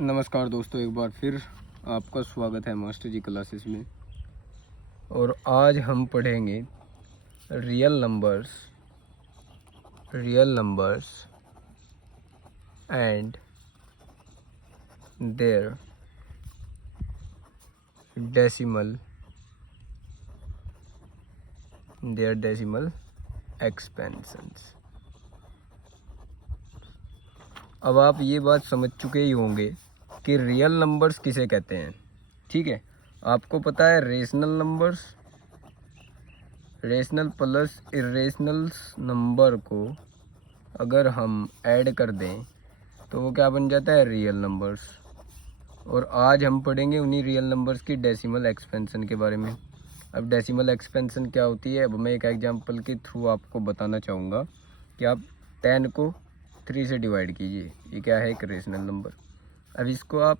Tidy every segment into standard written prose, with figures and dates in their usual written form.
नमस्कार दोस्तों, एक बार फिर आपका स्वागत है मास्टर जी क्लासेस में। और आज हम पढ़ेंगे real numbers and their decimal expansions. अब आप ये बात समझ चुके ही होंगे कि रियल नंबर्स किसे कहते हैं। ठीक है, आपको पता है रेशनल प्लस इरेशनल नंबर को अगर हम ऐड कर दें तो वो क्या बन जाता है, रियल नंबर्स। और आज हम पढ़ेंगे उन्हीं रियल नंबर्स की डेसिमल एक्सपेंशन के बारे में। अब डेसिमल एक्सपेंशन क्या होती है, अब मैं एक एग्जांपल के थ्रू आपको बताना चाहूँगा कि आप 10 को 3 से डिवाइड कीजिए। ये क्या है, एक रेशनल नंबर। अब इसको आप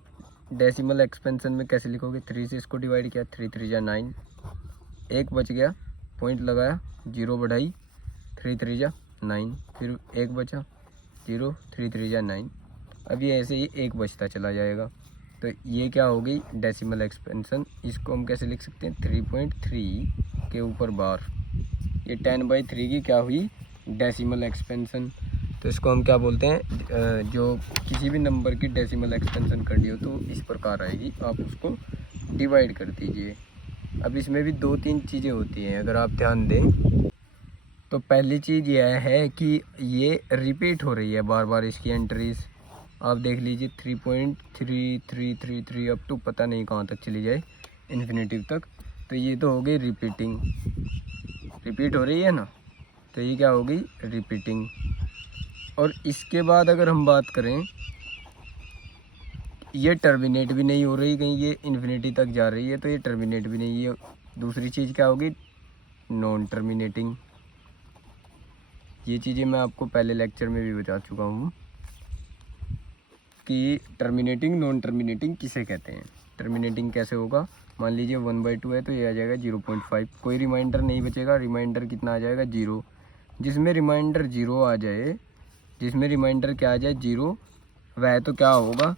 डेसिमल एक्सपेंशन में कैसे लिखोगे, 3 से इसको डिवाइड किया, 3 3 जा 9, एक बच गया, पॉइंट लगाया, 0 बढ़ाई, 3 3 जा 9, फिर एक बचा 0, 3 3 जा 9। अब ये ऐसे ही एक बचता चला जाएगा। तो ये क्या हो गई, डेसिमल एक्सपेंशन। इसको हम कैसे लिख सकते हैं, 3.3 के ऊपर बार। ये 10/3 की क्या हुई, डेसिमल एक्सपेंशन। तो इसको हम क्या बोलते हैं, जो किसी भी नंबर की डेसिमल एक्सपेंशन करनी हो तो इस प्रकार आएगी, आप उसको डिवाइड कर दीजिए। अब इसमें भी 2-3 चीज़ें होती हैं, अगर आप ध्यान दें तो पहली चीज़ यह है कि ये रिपीट हो रही है बार बार इसकी एंट्रीज। आप देख लीजिए 3.3333 अप टू पता नहीं कहाँ तक चली जाए, इन्फिनेटिव तक। तो ये तो हो गई रिपीट हो रही है ना, तो ये क्या हो गई, रिपीटिंग। और इसके बाद अगर हम बात करें, ये टर्मिनेट भी नहीं हो रही, कहीं ये इन्फिनिटी तक जा रही है तो ये टर्मिनेट भी नहीं है। दूसरी चीज़ क्या होगी, नॉन टर्मिनेटिंग। ये चीज़ें मैं आपको पहले लेक्चर में भी बता चुका हूँ कि टर्मिनेटिंग नॉन टर्मिनेटिंग किसे कहते हैं। टर्मिनेटिंग कैसे होगा, मान लीजिए 1/2 है तो ये आ जाएगा 0.5, कोई रिमाइंडर नहीं बचेगा। रिमाइंडर कितना आ जाएगा, 0। जिसमें रिमाइंडर 0 आ जाए, जिसमें रिमाइंडर क्या आ जाए, 0, वह तो क्या होगा,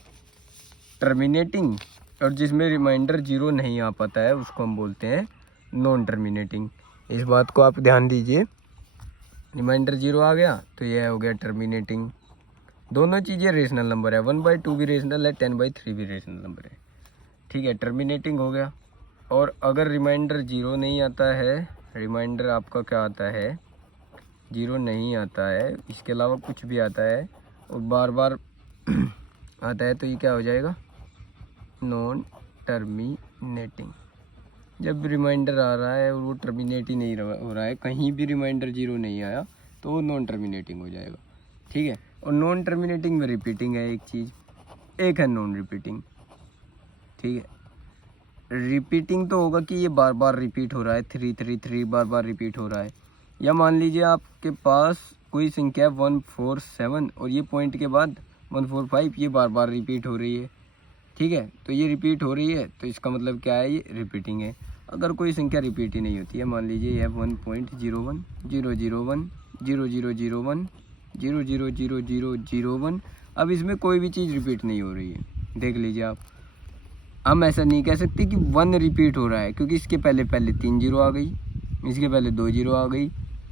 टर्मिनेटिंग। और जिसमें रिमाइंडर 0 नहीं आ पाता है उसको हम बोलते हैं नॉन टर्मिनेटिंग। इस बात को आप ध्यान दीजिए, रिमाइंडर 0 आ गया तो यह हो गया टर्मिनेटिंग। दोनों चीज़ें रेशनल नंबर है, 1/2 भी रेशनल है, 10/3 भी रेशनल नंबर है। ठीक है, टर्मिनेटिंग हो गया। और अगर रिमाइंडर 0 नहीं आता है, रिमाइंडर आपका क्या आता है, 0 नहीं आता है, इसके अलावा कुछ भी आता है और बार बार आता है, तो ये क्या हो जाएगा, नॉन टर्मिनेटिंग। जब रिमाइंडर आ रहा है और वो टर्मिनेट ही नहीं हो रहा है, कहीं भी रिमाइंडर 0 नहीं आया, तो वो नॉन टर्मिनेटिंग हो जाएगा। ठीक है, और नॉन टर्मिनेटिंग में रिपीटिंग है एक चीज़, एक है नॉन रिपीटिंग। ठीक है, रिपीटिंग तो होगा कि ये बार बार रिपीट हो रहा है, 333 बार बार रिपीट हो रहा है। या मान लीजिए आपके पास कोई संख्या 147 और ये पॉइंट के बाद 145, ये बार बार रिपीट हो रही है। ठीक है, तो ये रिपीट हो रही है तो इसका मतलब क्या है, ये रिपीटिंग है। अगर कोई संख्या रिपीट ही नहीं होती है, मान लीजिए यह 1.01 001 0001 0000001, अब इसमें कोई भी चीज़ रिपीट नहीं हो रही है। देख लीजिए आप, हम ऐसा नहीं कह सकते कि 1 रिपीट हो रहा है, क्योंकि इसके पहले 3 0 आ गई, इसके पहले 2 0 आ गई।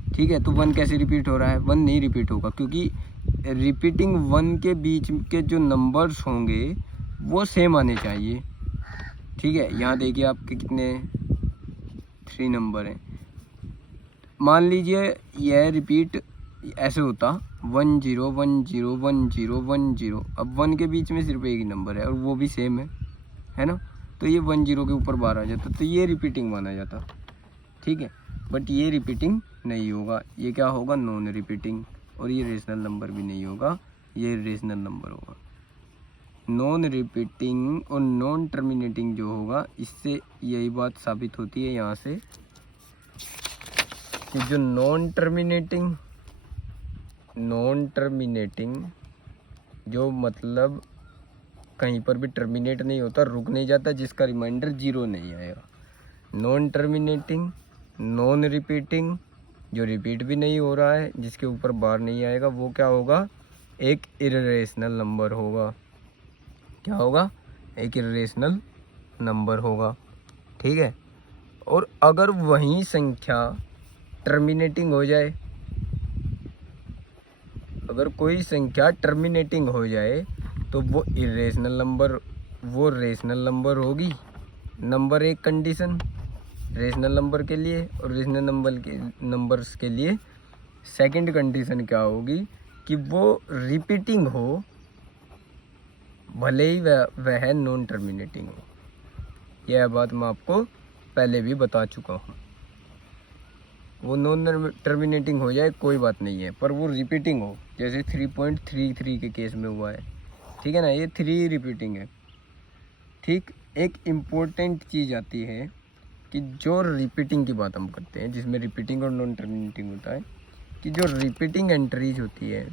ठीक है, तो 1 कैसे रिपीट हो रहा है, 1 नहीं रिपीट होगा, क्योंकि रिपीटिंग 1 के बीच के जो नंबर्स होंगे वो सेम आने चाहिए। ठीक है, यहाँ देखिए आपके कितने 3 नंबर हैं। मान लीजिए यह रिपीट ऐसे होता 1 0 1 0 1 0 1 0, अब 1 के बीच में सिर्फ एक ही नंबर है और वो भी सेम है ना, तो ये 1 0 के ऊपर बार आ जाता, तो ये रिपीटिंग माना जाता। ठीक है, बट ये रिपीटिंग नहीं होगा, ये क्या होगा, नॉन रिपीटिंग। और ये रेशनल नंबर भी नहीं होगा, ये रेशनल नंबर होगा। नॉन रिपीटिंग और नॉन टर्मिनेटिंग जो होगा, इससे यही बात साबित होती है यहाँ से कि जो नॉन टर्मिनेटिंग जो मतलब कहीं पर भी टर्मिनेट नहीं होता, रुक नहीं जाता, जिसका रिमाइंडर 0 नहीं आएगा। नॉन टर्मिनेटिंग, नॉन रिपीटिंग, जो रिपीट भी नहीं हो रहा है, जिसके ऊपर बार नहीं आएगा, वो क्या होगा, एक इरेशनल नंबर होगा। क्या होगा, एक इरेशनल नंबर होगा। ठीक है, और अगर वही संख्या टर्मिनेटिंग हो जाए, अगर कोई संख्या टर्मिनेटिंग हो जाए तो वो इरेशनल नंबर, वो रेशनल नंबर होगी। नंबर एक कंडीशन रेशनल नंबर के लिए, और रेशनल नंबर्स के लिए सेकंड कंडीशन क्या होगी कि वो रिपीटिंग हो, भले ही वह नॉन टर्मिनेटिंग हो। यह बात मैं आपको पहले भी बता चुका हूँ। वो नॉन टर्मिनेटिंग हो जाए कोई बात नहीं है, पर वो रिपीटिंग हो, जैसे 3.33 के केस में हुआ है। ठीक है ना, ये 3 रिपीटिंग है। ठीक, एक इम्पोर्टेंट चीज़ आती है कि जो रिपीटिंग की बात हम करते हैं, जिसमें रिपीटिंग और नॉन टर्मिनेटिंग होता है, कि जो रिपीटिंग एंट्रीज होती है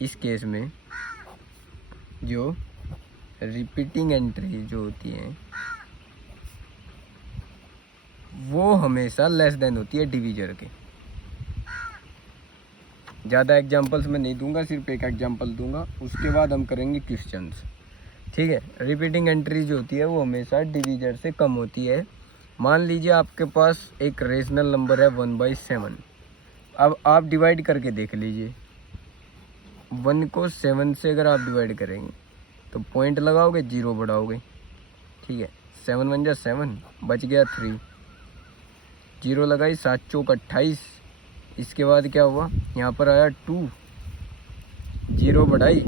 इस केस में, जो रिपीटिंग एंट्रीज जो होती हैं वो हमेशा लेस देन होती है डिवीजर के। ज़्यादा एग्जांपल्स मैं नहीं दूंगा, सिर्फ एक एग्जांपल दूंगा, उसके बाद हम करेंगे क्वेश्चंस। ठीक है, रिपीटिंग एंट्री जो होती है वो हमेशा डिवीजर से कम होती है। मान लीजिए आपके पास एक रेशनल नंबर है 1/7। अब आप डिवाइड करके देख लीजिए, 1 को 7 से अगर आप डिवाइड करेंगे तो पॉइंट लगाओगे, 0 बढ़ाओगे। ठीक है, 7 1 जा 7, बच गया 3, 0 लगाई, 7 चौक 28। इसके बाद क्या हुआ, यहाँ पर आया 2, 0 बढ़ाई,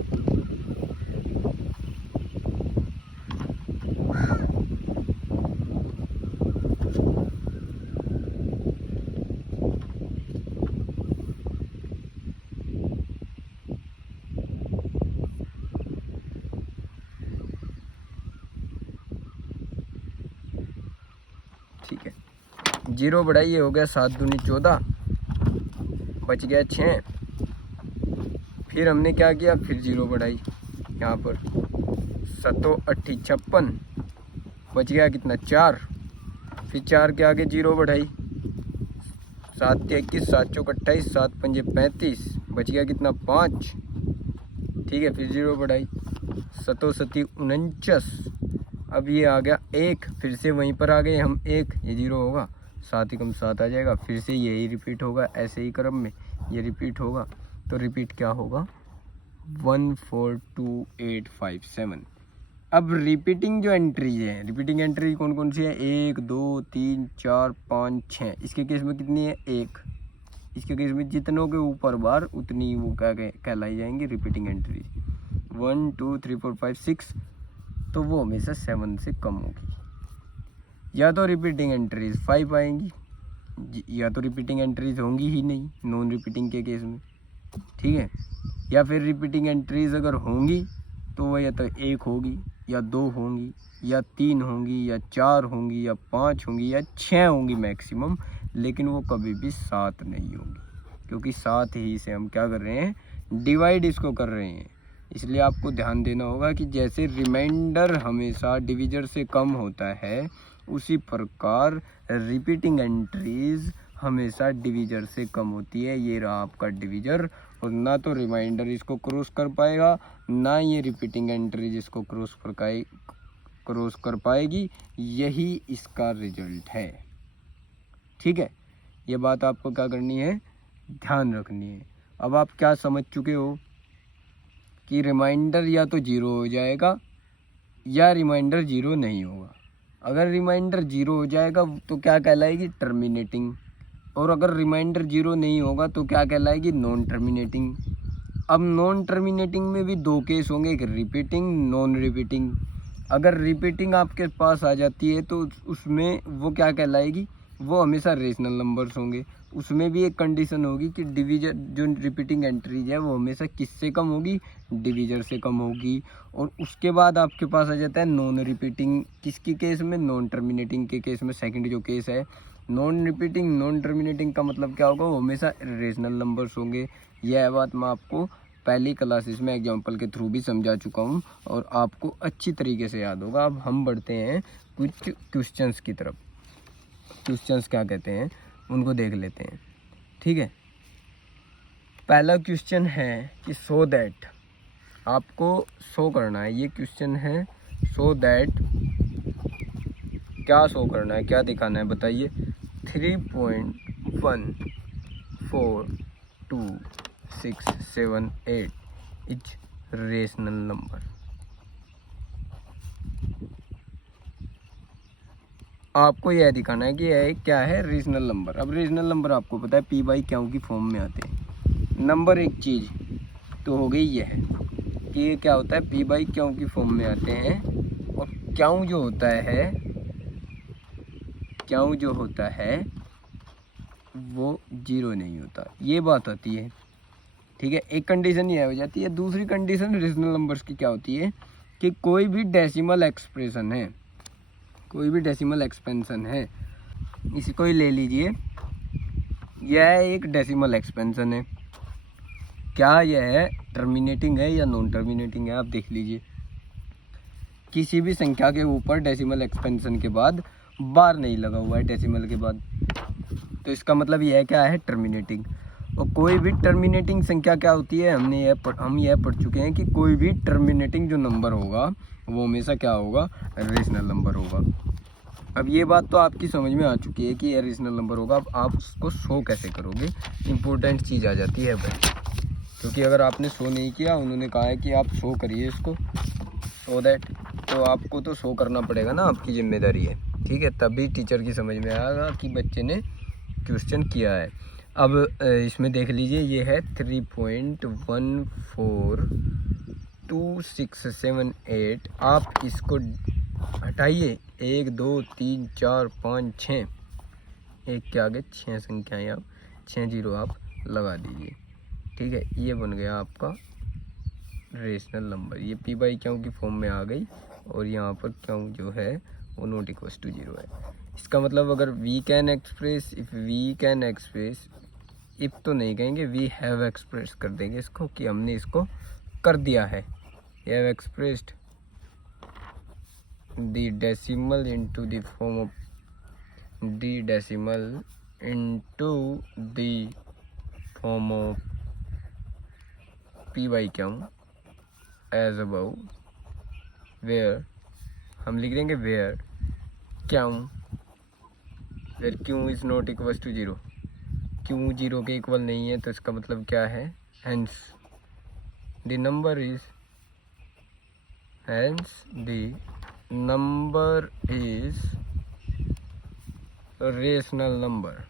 ठीक है, 0 बढ़ाई, ये हो गया 7 दूनी 14, बच गया 6। फिर हमने क्या किया, फिर 0 बढ़ाई, यहाँ पर 7 8 56, बच गया कितना 4। फिर 4 के आगे 0 बढ़ाई, 7 21, 7 चौक 28, 7 पंजे 35, बच गया कितना 5। ठीक है, फिर 0 बढ़ाई, 7 7 49, अब ये आ गया 1, फिर से वहीं पर आ गए हम 1, ये 0 होगा, 7 ही कम 7 आ जाएगा, फिर से यही रिपीट होगा, ऐसे ही क्रम में ये रिपीट होगा। तो रिपीट क्या होगा, 1 4 2 8 5 7। अब रिपीटिंग जो एंट्रीज है, रिपीटिंग एंट्री कौन कौन सी है, 1 2 3 4 5 6। इसके केस में कितनी है, 1। इसके केस में जितनों के ऊपर बार उतनी वो क्या कहलाई जाएंगी, रिपीटिंग एंट्रीज। 1 2 3 4 5 6, तो वो हमेशा 7 से कम होगी। या तो रिपीटिंग एंट्रीज 5 आएंगी, या तो रिपीटिंग एंट्रीज होंगी ही नहीं नॉन रिपीटिंग के केस में। ठीक है, या फिर रिपीटिंग एंट्रीज अगर होंगी तो वो या तो 1 होगी, या 2 होंगी, या 3 होंगी, या 4 होंगी, या 5 होंगी, या 6 होंगी मैक्सिमम, लेकिन वो कभी भी 7 नहीं होंगी, क्योंकि 7 ही से हम क्या कर रहे हैं, डिवाइड इसको कर रहे हैं। इसलिए आपको ध्यान देना होगा कि जैसे रिमाइंडर हमेशा डिविजर से कम होता है, उसी प्रकार रिपीटिंग एंट्रीज हमेशा डिविजर से कम होती है। ये रहा आपका डिविजर, और ना तो रिमाइंडर इसको क्रॉस कर पाएगा, ना ये रिपीटिंग एंट्रीज इसको क्रॉस कर पाएगी। यही इसका रिजल्ट है। ठीक है, ये बात आपको क्या करनी है, ध्यान रखनी है। अब आप क्या समझ चुके हो कि रिमाइंडर या तो 0 हो जाएगा या रिमाइंडर 0 नहीं होगा। अगर रिमाइंडर 0 हो जाएगा तो क्या कहलाएगी, टर्मिनेटिंग, और अगर रिमाइंडर 0 नहीं होगा तो क्या कहलाएगी, नॉन टर्मिनेटिंग। अब नॉन टर्मिनेटिंग में भी 2 केस होंगे, एक रिपीटिंग, नॉन रिपीटिंग। अगर रिपीटिंग आपके पास आ जाती है तो उसमें वो क्या कहलाएगी, वो हमेशा रेशनल नंबर्स होंगे। उसमें भी एक कंडीशन होगी कि डिवीजर, जो रिपीटिंग एंट्रीज है वो हमेशा किससे कम होगी, डिवीजर से कम होगी। और उसके बाद आपके पास आ जाता है नॉन रिपीटिंग, किसकी केस में, नॉन टर्मिनेटिंग के केस में। सेकंड जो केस है नॉन रिपीटिंग, नॉन टर्मिनेटिंग का मतलब क्या होगा, वो हमेशा रेशनल नंबर्स होंगे। यह बात मैं आपको पहली क्लासेस में एग्जांपल के थ्रू भी समझा चुका हूँ और आपको अच्छी तरीके से याद होगा। अब हम बढ़ते हैं कुछ क्वेश्चंस की तरफ। क्वेश्चंस क्या कहते हैं उनको देख लेते हैं। ठीक है, पहला क्वेश्चन है कि सो दैट आपको शो करना है, ये क्वेश्चन है सो दैट, क्या शो करना है, क्या दिखाना है बताइए। 3.14268 इज रेशनल नंबर। आपको यह दिखाना है कि यह क्या है, रीजनल नंबर। अब रीजनल नंबर आपको पता है पी बाई क्यू की फॉर्म में आते हैं। नंबर एक चीज़ तो हो गई यह कि ये क्या होता है, पी बाई क्यू की फॉर्म में आते हैं। और क्यू जो होता है वो जीरो नहीं होता, ये बात होती है। ठीक है, एक कंडीशन ये हो जाती है। दूसरी कंडीशन रीजनल नंबर्स की क्या होती है कि कोई भी डेसिमल एक्सप्रेशन है, कोई भी डेसिमल एक्सपेंशन है, इसी को ही ले लीजिए, यह एक डेसिमल एक्सपेंशन है। क्या यह टर्मिनेटिंग है या नॉन टर्मिनेटिंग है, आप देख लीजिए। किसी भी संख्या के ऊपर डेसिमल एक्सपेंशन के बाद बार नहीं लगा हुआ है डेसिमल के बाद, तो इसका मतलब यह क्या है, टर्मिनेटिंग। और कोई भी टर्मिनेटिंग संख्या क्या होती है, हम यह पढ़ चुके हैं कि कोई भी टर्मिनेटिंग जो नंबर होगा वो हमेशा क्या होगा, रेशनल नंबर होगा। अब ये बात तो आपकी समझ में आ चुकी है कि यह रेशनल नंबर होगा। अब आप उसको शो कैसे करोगे, इम्पोर्टेंट चीज़ आ जाती है भाई। क्योंकि अगर आपने शो नहीं किया, उन्होंने कहा है कि आप शो करिए इसको, सो दैट, तो आपको तो शो करना पड़ेगा ना, आपकी जिम्मेदारी है। ठीक है, तभी टीचर की समझ में आएगा कि बच्चे ने क्वेश्चन किया है। अब इसमें देख लीजिए, ये है 3.142678। आप इसको हटाइए, 1 2 3 4 5 6, एक के आगे 6 संख्याएँ, आप 6 जीरो आप लगा दीजिए। ठीक है, ये बन गया आपका रेशनल नंबर। ये पी बाई क्यू की फॉर्म में आ गई, और यहाँ पर क्यू जो है वो नॉट इक्वल्स टू जीरो है। इसका मतलब अगर वी कैन एक्सप्रेस, इफ तो नहीं कहेंगे, वी हैव एक्सप्रेस कर देंगे इसको, कि हमने इसको कर दिया है। We have expressed the decimal into the form of the decimal into the form of p by q as above, where, हम लिख देंगे where q is not equal to zero. Q zero के इक्वल नहीं है, तो इसका मतलब क्या है, hence the number is rational number.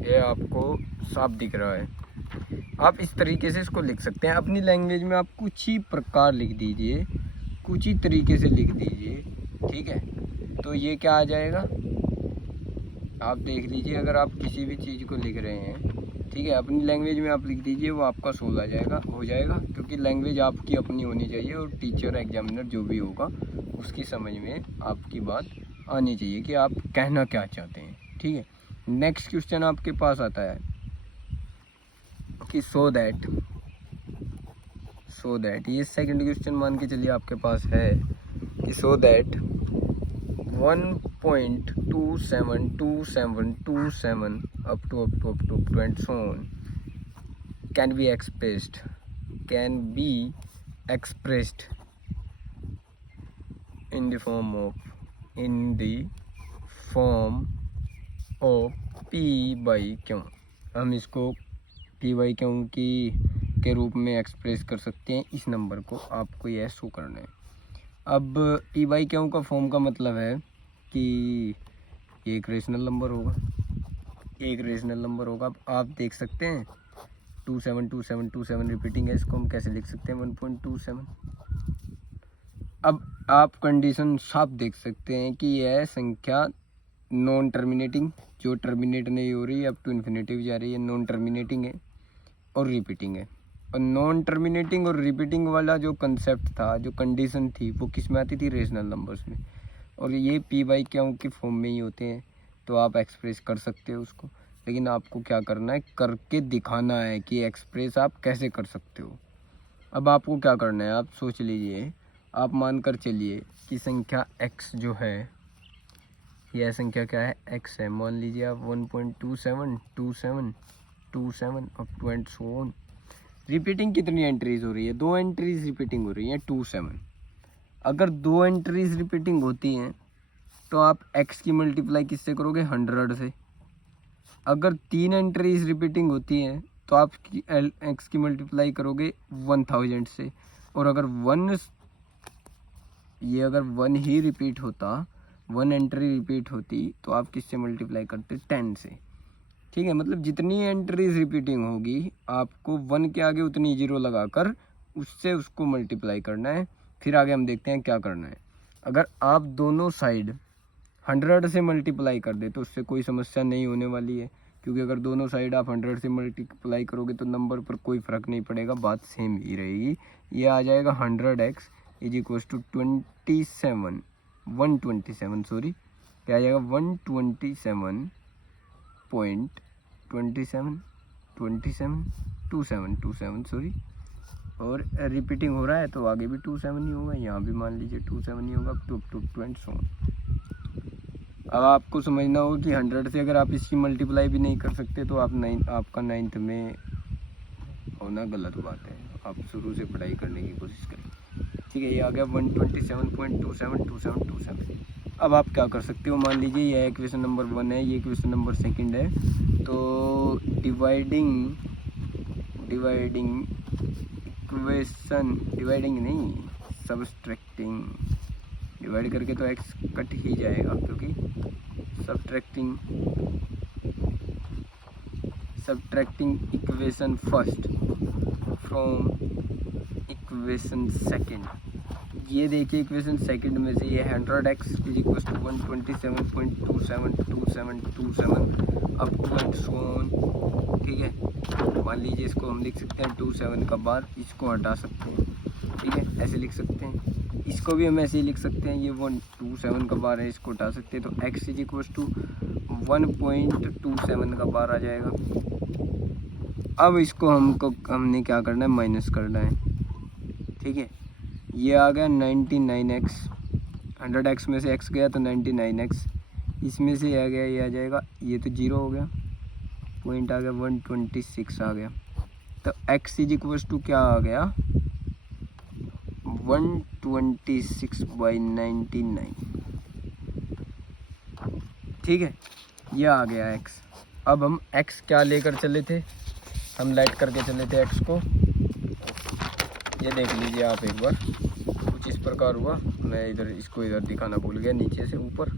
ये आपको साफ दिख रहा है। आप इस तरीके से इसको लिख सकते हैं अपनी लैंग्वेज में। आप कुछ ही प्रकार लिख दीजिए, कुछ ही तरीके से लिख दीजिए। ठीक है, तो ये क्या आ जाएगा, आप देख लीजिए। अगर आप किसी भी चीज़ को लिख रहे हैं, ठीक है, अपनी लैंग्वेज में आप लिख दीजिए, वो आपका सोल आ जाएगा, हो जाएगा। क्योंकि लैंग्वेज आपकी अपनी होनी चाहिए, और टीचर एग्जामिनर जो भी होगा उसकी समझ में आपकी बात आनी चाहिए कि आप कहना क्या चाहते हैं। ठीक है, नेक्स्ट क्वेश्चन आपके पास आता है कि सो दैट, ये सेकंड क्वेश्चन मान के चलिए आपके पास है कि so that 1.272727 up to and so on can be expressed in the form of P by Q। हम इसको P by Q के रूप में एक्सप्रेस कर सकते हैं। इस नंबर को आपको यह शो करना है। अब P by Q का फॉर्म का मतलब है कि एक रेशनल नंबर होगा, अब आप देख सकते हैं 272727 रिपीटिंग है, इसको हम कैसे लिख सकते हैं 1.27। अब आप कंडीशन साफ देख सकते हैं कि यह संख्या नॉन टर्मिनेटिंग, जो टर्मिनेट नहीं हो रही है, अप टू इन्फिनेटिव जा रही है, नॉन टर्मिनेटिंग है और रिपीटिंग है। और नॉन टर्मिनेटिंग और रिपीटिंग वाला जो कंसेप्ट था, जो कंडीशन थी, वो किस में आती थी, रेशनल नंबर्स में। और ये P बाई क्यू के फॉर्म में ही होते हैं, तो आप एक्सप्रेस कर सकते हो उसको। लेकिन आपको क्या करना है, करके दिखाना है कि एक्सप्रेस आप कैसे कर सकते हो। अब आपको क्या करना है, आप सोच लीजिए, आप मानकर चलिए कि संख्या x जो है, यह संख्या क्या है, x है। मान लीजिए आप 1.272727 up to and so on repeating कितनी एंट्रीज हो रही है, 2 एंट्रीज रिपीटिंग हो रही है 2 7। अगर 2 एंट्रीज रिपीटिंग होती हैं तो आप x की मल्टीप्लाई किससे करोगे, 100 से। अगर 3 एंट्रीज रिपीटिंग होती हैं तो आप x की मल्टीप्लाई करोगे 1000 से। और अगर अगर 1 ही रिपीट होता, 1 एंट्री रिपीट होती तो आप किससे मल्टीप्लाई करते, 10 से। ठीक है, मतलब जितनी एंट्रीज रिपीटिंग होगी आपको 1 के आगे उतनी जीरो लगाकर उससे उसको मल्टीप्लाई करना है। फिर आगे हम देखते हैं क्या करना है। अगर आप दोनों साइड 100 से मल्टीप्लाई कर दे तो उससे कोई समस्या नहीं होने वाली है, क्योंकि अगर दोनों साइड आप 100 से मल्टीप्लाई करोगे तो नंबर पर कोई फ़र्क नहीं पड़ेगा, बात सेम ही रहेगी। ये आ जाएगा 100x is equals to 127 sorry, क्या आ जाएगा 127.27 सॉरी। और रिपीटिंग हो रहा है तो आगे भी 27 ही होगा, यहाँ भी मान लीजिए 27 ही होगा, टू 20। अब आपको समझना होगा कि 100 से अगर आप इसकी मल्टीप्लाई भी नहीं कर सकते तो आपका 9th में होना गलत बात है। आप शुरू से पढ़ाई करने की कोशिश करें। ठीक है, ये आ गया 127.272727। अब आप क्या कर सकते हो, मान लीजिए ये इक्वेशन नंबर 1 है, ये इक्वेशन नंबर 2 है, तो डिवाइडिंग नहीं, सब्सट्रैक्टिंग, डिवाइड करके तो x कट ही जाएगा, क्योंकि subtracting equation first from equation second. ये देखिए इक्वेशन सेकंड में से ये 100x is equal to 127.272727 up to and so on. ठीक है, मान लीजिए इसको हम लिख सकते हैं 27 का बार, इसको हटा सकते हैं। ठीक है, ऐसे लिख सकते हैं, इसको भी हम ऐसे ही लिख सकते हैं, ये 127 का बार है, इसको हटा सकते हैं, तो x इज इक्वल टू 1.27 का बार आ जाएगा। अब इसको हमने क्या करना है, माइनस करना है। ठीक है, ये आ गया 99x, 100x में से x गया तो 99x, इसमें से आ गया, ये आ जाएगा, ये तो 0 हो गया, पॉइंट आ गया 126 आ गया, तो x इज इक्वल टू क्या आ गया 126/99। ठीक है, ये आ गया x। अब हम x क्या लेकर चले थे, हम लेट करके चले थे x को, ये देख लीजिए आप एक बार, कुछ इस प्रकार हुआ, मैं इसको इधर दिखाना भूल गया, नीचे से ऊपर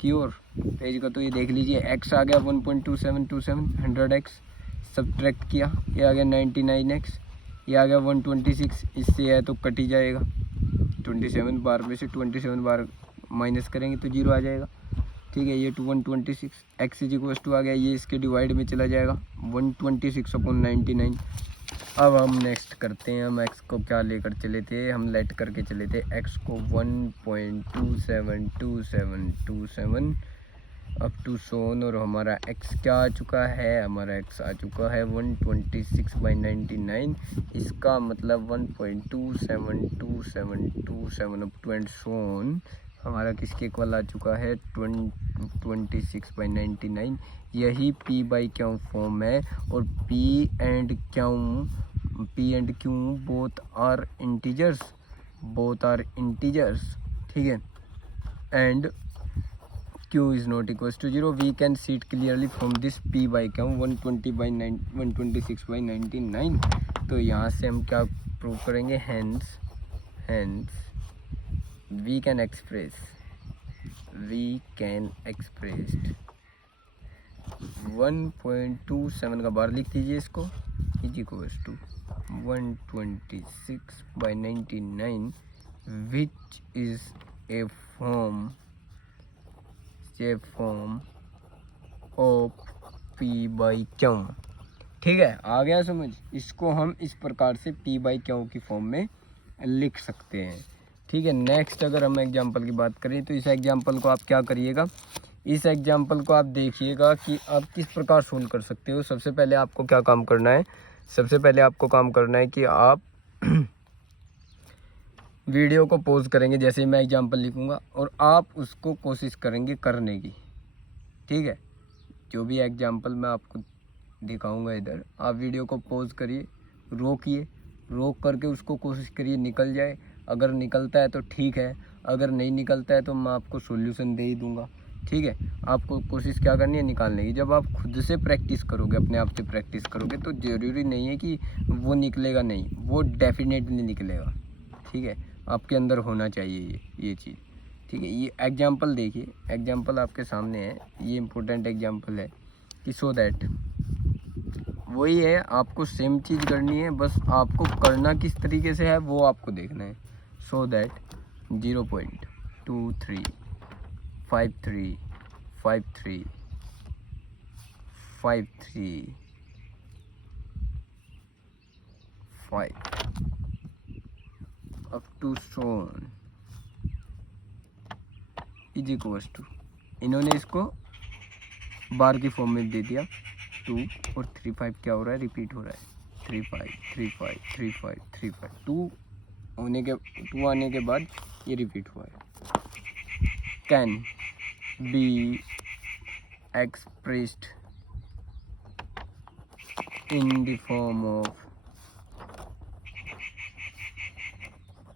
की ओर पेज का, तो ये देख लीजिए x आ गया 1.2727, 100x सब्ट्रैक्ट किया, ये आ गया 99x, ये आ गया 126, इससे है तो कट ही जाएगा, 27 बार में से 27 बार माइनस करेंगे तो 0 आ जाएगा। ठीक है, ये 126, x इज इक्वल टू आ गया, ये इसके डिवाइड में चला जाएगा 126/99। अब हम नेक्स्ट करते हैं, हम x को क्या लेकर चले थे, हम लेट करके चले थे x को 1.272727 अप टू सोन, और हमारा x क्या आ चुका है, हमारा x आ चुका है 126/99। इसका मतलब 1.272727 अप टू एंड सोन हमारा किसके इक्वल आ चुका है, 26/99। यही p/q फॉर्म है, और p and q both are integers, ठीक है, and q is not equals to 0. We can see it clearly from this p/q 126/99। तो यहाँ से हम क्या प्रूव करेंगे, hence we can express 1.27 का बार लिख दीजिए इसको, is equals to 126/99 which is a form of p/q। ठीक है, आ गया समझ, इसको हम इस प्रकार से p/q की फॉर्म में लिख सकते हैं। ठीक है, नेक्स्ट अगर हम एग्जांपल की बात करें तो इस एग्जांपल को आप क्या करिएगा, इस एग्जांपल को आप देखिएगा कि आप किस प्रकार सोल्व कर सकते हो। सबसे पहले आपको क्या काम करना है, सबसे पहले आपको काम करना है कि आप वीडियो को पॉज करेंगे जैसे ही मैं एग्जांपल लिखूंगा, और आप उसको कोशिश करेंगे करने की। ठीक है, जो भी एग्जांपल मैं आपको दिखाऊंगा इधर, आप वीडियो को पॉज करिए, रोकिए, रोक करके उसको कोशिश करिए निकल जाए। अगर निकलता है तो ठीक है, अगर नहीं निकलता है तो मैं आपको सॉल्यूशन दे ही दूंगा, ठीक है। आपको कोशिश क्या करनी है, निकालने की। जब आप खुद से प्रैक्टिस करोगे, अपने आप से प्रैक्टिस करोगे, तो ज़रूरी नहीं है कि वो निकलेगा नहीं, वो डेफिनेटली निकलेगा, ठीक है। आपके अंदर होना चाहिए ये चीज़, ठीक है। ये एग्जाम्पल देखिए, एग्जाम्पल आपके सामने है, ये इम्पोर्टेंट एग्जाम्पल है कि सो दैट वही है, आपको सेम चीज़ करनी है, बस आपको करना किस तरीके से है वो आपको देखना है। So that 0.23535353 up to so on is equals to, इन्होंने इसको बार की फॉर्म में दे दिया। 2 और 3 5 क्या हो रहा है, रिपीट हो रहा है। 3 5 3 5 3 5 3 5 2 आने के बाद ये रिपीट हुआ है। Can be expressed in the form of,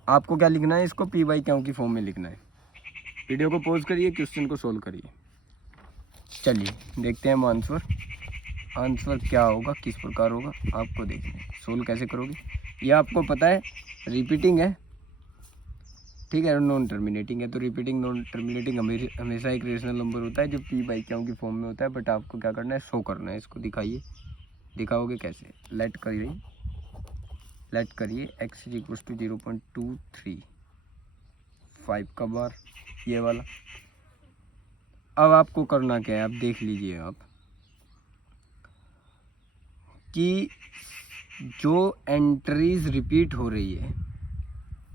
आपको क्या लिखना है, इसको पी बाई क्यू की फॉर्म में लिखना है। वीडियो को पॉज करिए, क्वेश्चन को सोल्व करिए। चलिए देखते हैं आंसर, आंसर क्या होगा, किस प्रकार होगा, आपको देखना है। सोल्व कैसे करोगे ये आपको पता है, रिपीटिंग है, ठीक है, नॉन टर्मिनेटिंग है। तो रिपीटिंग नॉन टर्मिनेटिंग हमेशा एक रेशनल नंबर होता है जो पी बाई क्यू की फॉर्म में होता है, बट आपको क्या करना है, शो करना है। इसको दिखाइए, दिखाओगे कैसे, लेट करिए x इज इक्वल टू 0.235 का बार, ये वाला। अब आपको करना क्या है, आप देख लीजिए आप कि जो एंट्रीज रिपीट हो रही है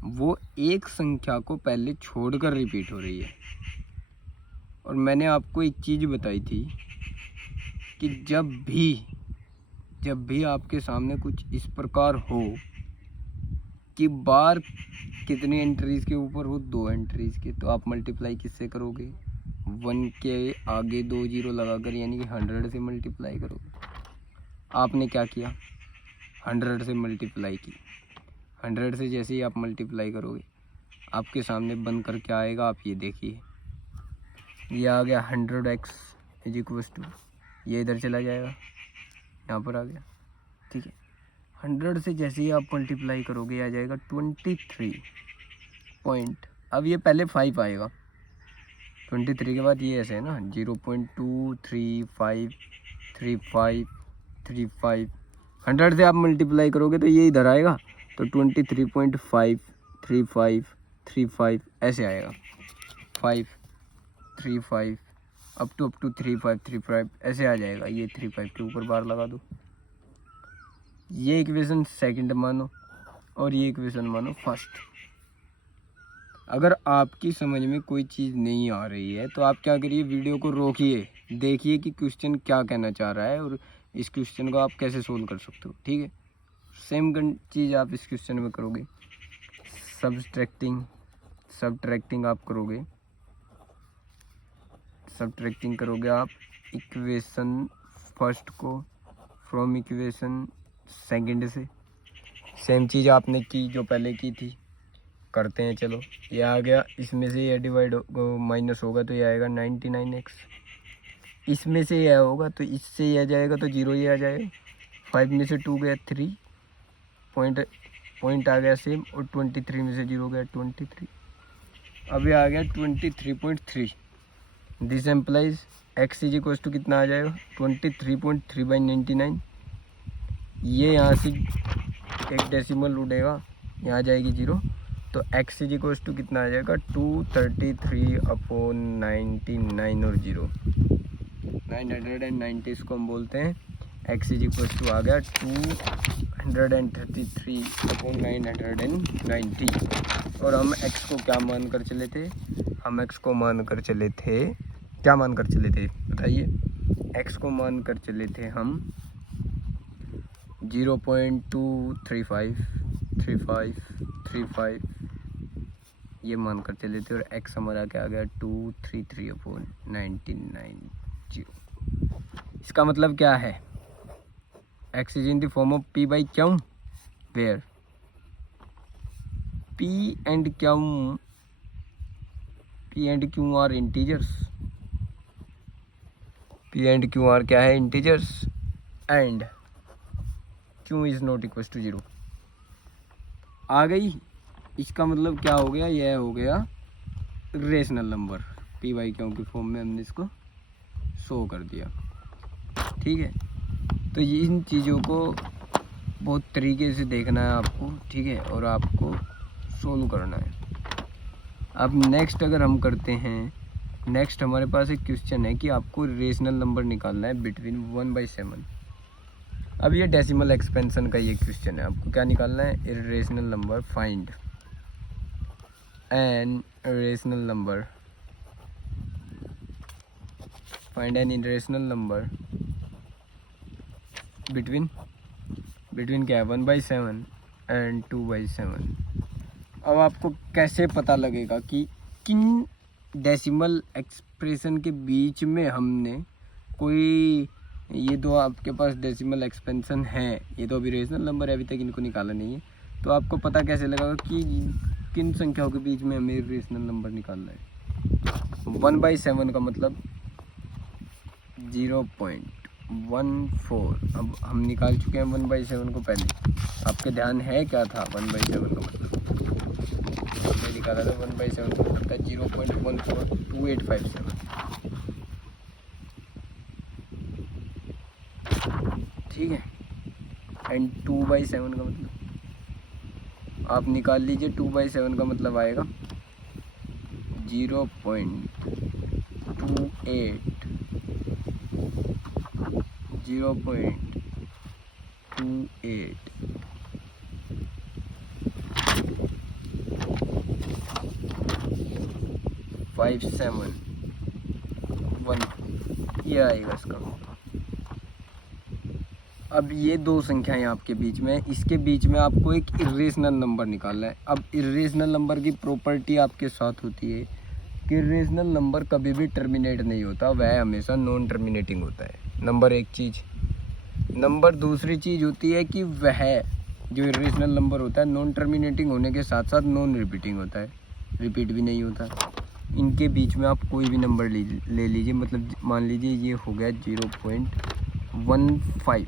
वो एक संख्या को पहले छोड़कर रिपीट हो रही है। और मैंने आपको एक चीज़ बताई थी कि जब भी आपके सामने कुछ इस प्रकार हो कि बार कितनी एंट्रीज के ऊपर हो, 2 एंट्रीज के, तो आप मल्टीप्लाई किससे करोगे, 1 के आगे 2 जीरो लगाकर, यानी कि 100 से मल्टीप्लाई करोगे। आपने क्या किया, 100 से मल्टीप्लाई की। 100 से जैसे ही आप मल्टीप्लाई करोगे आपके सामने बन कर क्या आएगा, आप ये देखिए, ये आ गया 100x इज इक्वल टू, ये इधर चला जाएगा, यहाँ पर आ गया, ठीक है। 100 से जैसे ही आप मल्टीप्लाई करोगे आ जाएगा 23 पॉइंट, अब ये पहले 5 आएगा, 23 के बाद ये ऐसे है ना, 0.2353535। 100 से आप मल्टीप्लाई करोगे तो ये इधर आएगा, तो 23.53535 ऐसे आएगा, 535 अप टू 3535 ऐसे आ जाएगा। ये 35 के ऊपर बार लगा दो। ये इक्वेशन सेकंड मानो और ये इक्वेशन मानो फर्स्ट। अगर आपकी समझ में कोई चीज़ नहीं आ रही है तो आप क्या करिए, वीडियो को रोकिए, देखिए कि क्वेश्चन क्या कहना चाह रहा है और इस क्वेश्चन को आप कैसे सोल्व कर सकते हो, ठीक है। सेम चीज़ आप इस क्वेश्चन में करोगे, सब्ट्रैक्टिंग आप करोगे, सब्ट्रैक्टिंग करोगे आप इक्वेशन फर्स्ट को फ्रॉम इक्वेशन सेकंड से। सेम चीज़ आपने की जो पहले की थी, करते हैं। चलो ये आ गया, इसमें से ये डिवाइड माइनस होगा तो ये आएगा 99x, इसमें से यह होगा तो इससे यह जाएगा तो 0 ये आ जाएगा। 5 में से 2 गया 3, पॉइंट आ गया सेम, और 23 में से 0 गया 23, अभी आ गया 23.3। This implies x is equal to कितना आ जाएगा, 23.3/99। ये यहाँ से एक डेसिमल उड़ेगा, यहाँ आ जाएगी 0, तो x इज इक्वल टू कितना आ जाएगा, 233/99 और 0 990 इसको हम बोलते हैं। x इज इक्वल टू आ गया 233/990। और हम x को क्या मान कर चले थे, हम x को मान कर चले थे, क्या मान कर चले थे बताइए, x को मान कर चले थे हम 0.23535 ये मान कर चले थे, और x हमारा क्या आ गया 233/99। इसका मतलब क्या है, x is in the form of p by q, where P and Q are integers, P and Q are क्या है, integers, and Q is not equal to 0। आ गई, इसका मतलब क्या हो गया, यह हो गया rational number, p by q के फॉर्म में हमने इसको शो कर दिया। ठीक है, तो इन चीज़ों को बहुत तरीके से देखना है आपको, ठीक है, और आपको सोल्व करना है। अब नेक्स्ट अगर हम करते हैं, नेक्स्ट हमारे पास एक क्वेश्चन है कि आपको रेशनल नंबर निकालना है बिटवीन 1/7। अब ये डेसिमल एक्सपेंशन का ये क्वेश्चन है, आपको क्या निकालना है, irrational number, find an irrational number, find an irrational number between क्या है, 1/7 एंड 2/7। अब आपको कैसे पता लगेगा कि किन डेसिमल एक्सप्रेशन के बीच में हमने कोई, ये दो आपके पास डेसिमल एक्सपेंशन है, ये तो अभी रेशनल नंबर है, अभी तक इनको निकाला नहीं है, तो आपको पता कैसे लगेगा कि किन संख्याओं के बीच में हमें रेशनल नंबर निकालना है। 1/7 का मतलब 0.14। अब हम निकाल चुके हैं 1/7 को पहले, आपके ध्यान है क्या था 1/7 का मतलब, हमने निकाला था 1/7 का मतलब था 0.142857। ठीक है, एंड 2/7 का मतलब आप निकाल लीजिए, 2/7 का मतलब आएगा 0.28 571, ये आएगा इसका। अब ये दो संख्याएं आपके बीच में, इसके बीच में आपको एक इरेशनल नंबर निकालना है। अब इरेशनल नंबर की प्रॉपर्टी आपके साथ होती है कि इरेशनल नंबर कभी भी टर्मिनेट नहीं होता, वह हमेशा नॉन टर्मिनेटिंग होता है, नंबर एक चीज़। नंबर दूसरी चीज़ होती है कि वह जो इरेशनल नंबर होता है नॉन टर्मिनेटिंग होने के साथ साथ नॉन रिपीटिंग होता है, रिपीट भी नहीं होता। इनके बीच में आप कोई भी नंबर ले लीजिए, मतलब मान लीजिए ये हो गया 0.15,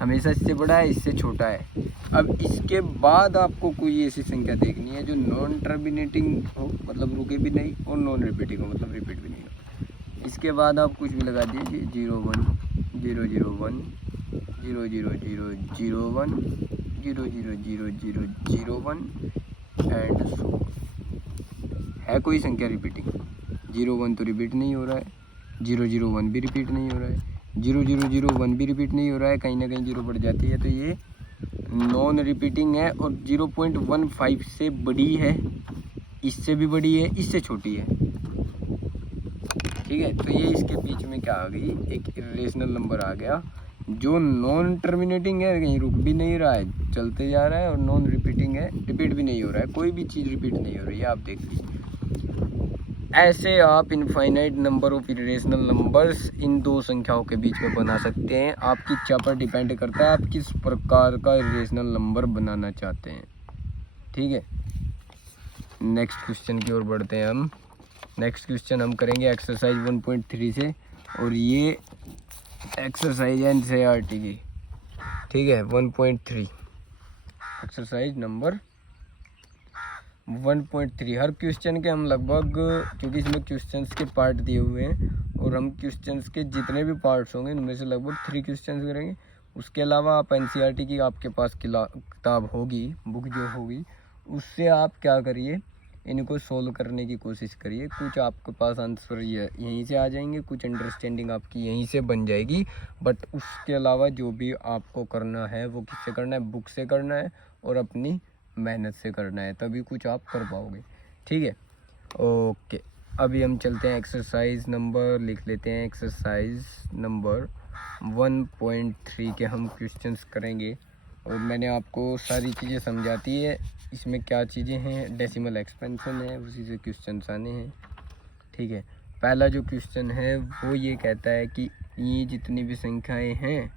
हमेशा इससे बड़ा है, इससे छोटा है। अब इसके बाद आपको कोई ऐसी संख्या देखनी है जो नॉन टर्मिनेटिंग हो, मतलब रुके भी नहीं, और नॉन रिपीटिंग हो, मतलब रिपीट भी नहीं हो। इसके बाद आप कुछ भी लगा दीजिए, 0 1 0 0 1 0 0 0 0 1 0 0 0 0 0 1 एंड सो। है कोई संख्या रिपीटिंग? 0 1 तो रिपीट नहीं हो रहा है, 0 0 1 भी रिपीट नहीं हो रहा है, 0 0 0 1 भी रिपीट नहीं हो रहा है, कहीं ना कहीं 0 बढ़ जाती है, तो ये नॉन रिपीटिंग है और 0.15 से बड़ी है, इससे भी बड़ी है, इससे छोटी है। ठीक है, तो ये इसके बीच में क्या आ गई, एक इरेशनल नंबर आ गया जो नॉन टर्मिनेटिंग है, कहीं रुक भी नहीं रहा है, चलते जा रहा है, और नॉन रिपीटिंग है, रिपीट भी नहीं हो रहा है, कोई भी चीज़ रिपीट नहीं हो रही है, आप देख लीजिए। ऐसे आप infinite number of irrational numbers in दो संख्याओं के बीच में बना सकते हैं। आपकी इच्छा पर डिपेंड करता है आप किस प्रकार का इरेशनल नंबर बनाना चाहते हैं। ठीक है, नेक्स्ट क्वेश्चन की ओर बढ़ते हैं हम। नेक्स्ट क्वेश्चन हम करेंगे एक्सरसाइज 1.3 से, और ये एक्सरसाइज है एनसीईआरटी की। ठीक है, 1.3 एक्सरसाइज नंबर 1.3। हर क्वेश्चन के हम लगभग, क्योंकि इसमें क्वेश्चंस के पार्ट दिए हुए हैं और हम क्वेश्चंस के जितने भी पार्ट्स होंगे उनमें से लगभग 3 क्वेश्चंस करेंगे। उसके अलावा आप एनसीईआरटी की आपके पास किताब होगी, बुक जो होगी, उससे आप क्या करिए, इनको सोल्व करने की कोशिश करिए। कुछ आपके पास आंसर यहीं से आ जाएंगे, कुछ अंडरस्टैंडिंग आपकी यहीं से बन जाएगी, बट उसके अलावा जो भी आपको करना है वो किससे करना है, बुक से करना है और अपनी मेहनत से करना है, तभी कुछ आप कर पाओगे। ठीक है, ओके। अभी हम चलते हैं एक्सरसाइज नंबर, लिख लेते हैं एक्सरसाइज नंबर 1.3 के हम क्वेश्चंस करेंगे, और मैंने आपको सारी चीज़ें समझाती है इसमें क्या चीज़ें हैं, डेसिमल एक्सपेंशन है, उसी से क्वेश्चंस आने हैं। ठीक है, पहला जो क्वेश्चन है वो ये कहता है कि ये जितनी भी संख्याएं हैं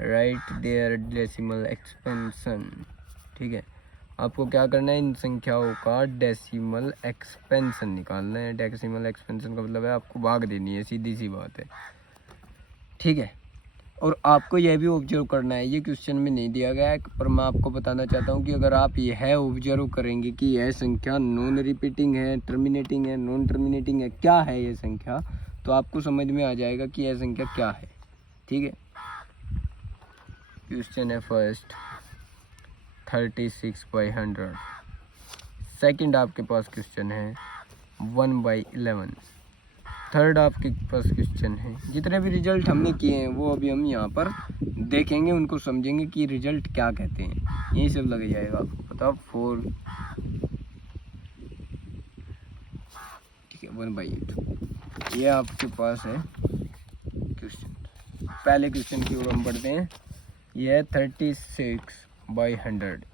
राइट देयर डेसिमल एक्सपेंशन। ठीक है, आपको क्या करना है, इन संख्याओं का डेसिमल एक्सपेंशन निकालना है। डेसिमल एक्सपेंशन का मतलब है आपको भाग देनी है, सीधी सी बात है। ठीक है, और आपको यह भी ऑब्जर्व करना है, ये क्वेश्चन में नहीं दिया गया है पर मैं आपको बताना चाहता हूँ कि अगर आप यह ऑब्जर्व करेंगे कि यह संख्या नॉन रिपीटिंग है, टर्मिनेटिंग है, नॉन टर्मिनेटिंग है, क्या है ये संख्या, तो आपको समझ में आ जाएगा कि यह संख्या क्या है। ठीक है, क्वेश्चन है फर्स्ट 36/100। सेकंड आपके पास क्वेश्चन है 1/11। थर्ड आपके पास क्वेश्चन है। जितने भी रिजल्ट हमने किए हैं वो अभी हम यहाँ पर देखेंगे, उनको समझेंगे कि रिजल्ट क्या कहते हैं, यही सब लग जाएगा आपको पता। 4 ठीक है 1/8 ये आपके पास है क्वेश्चन। पहले क्वेश्चन की ओर हम बढ़ते हैं। यह है 36/100।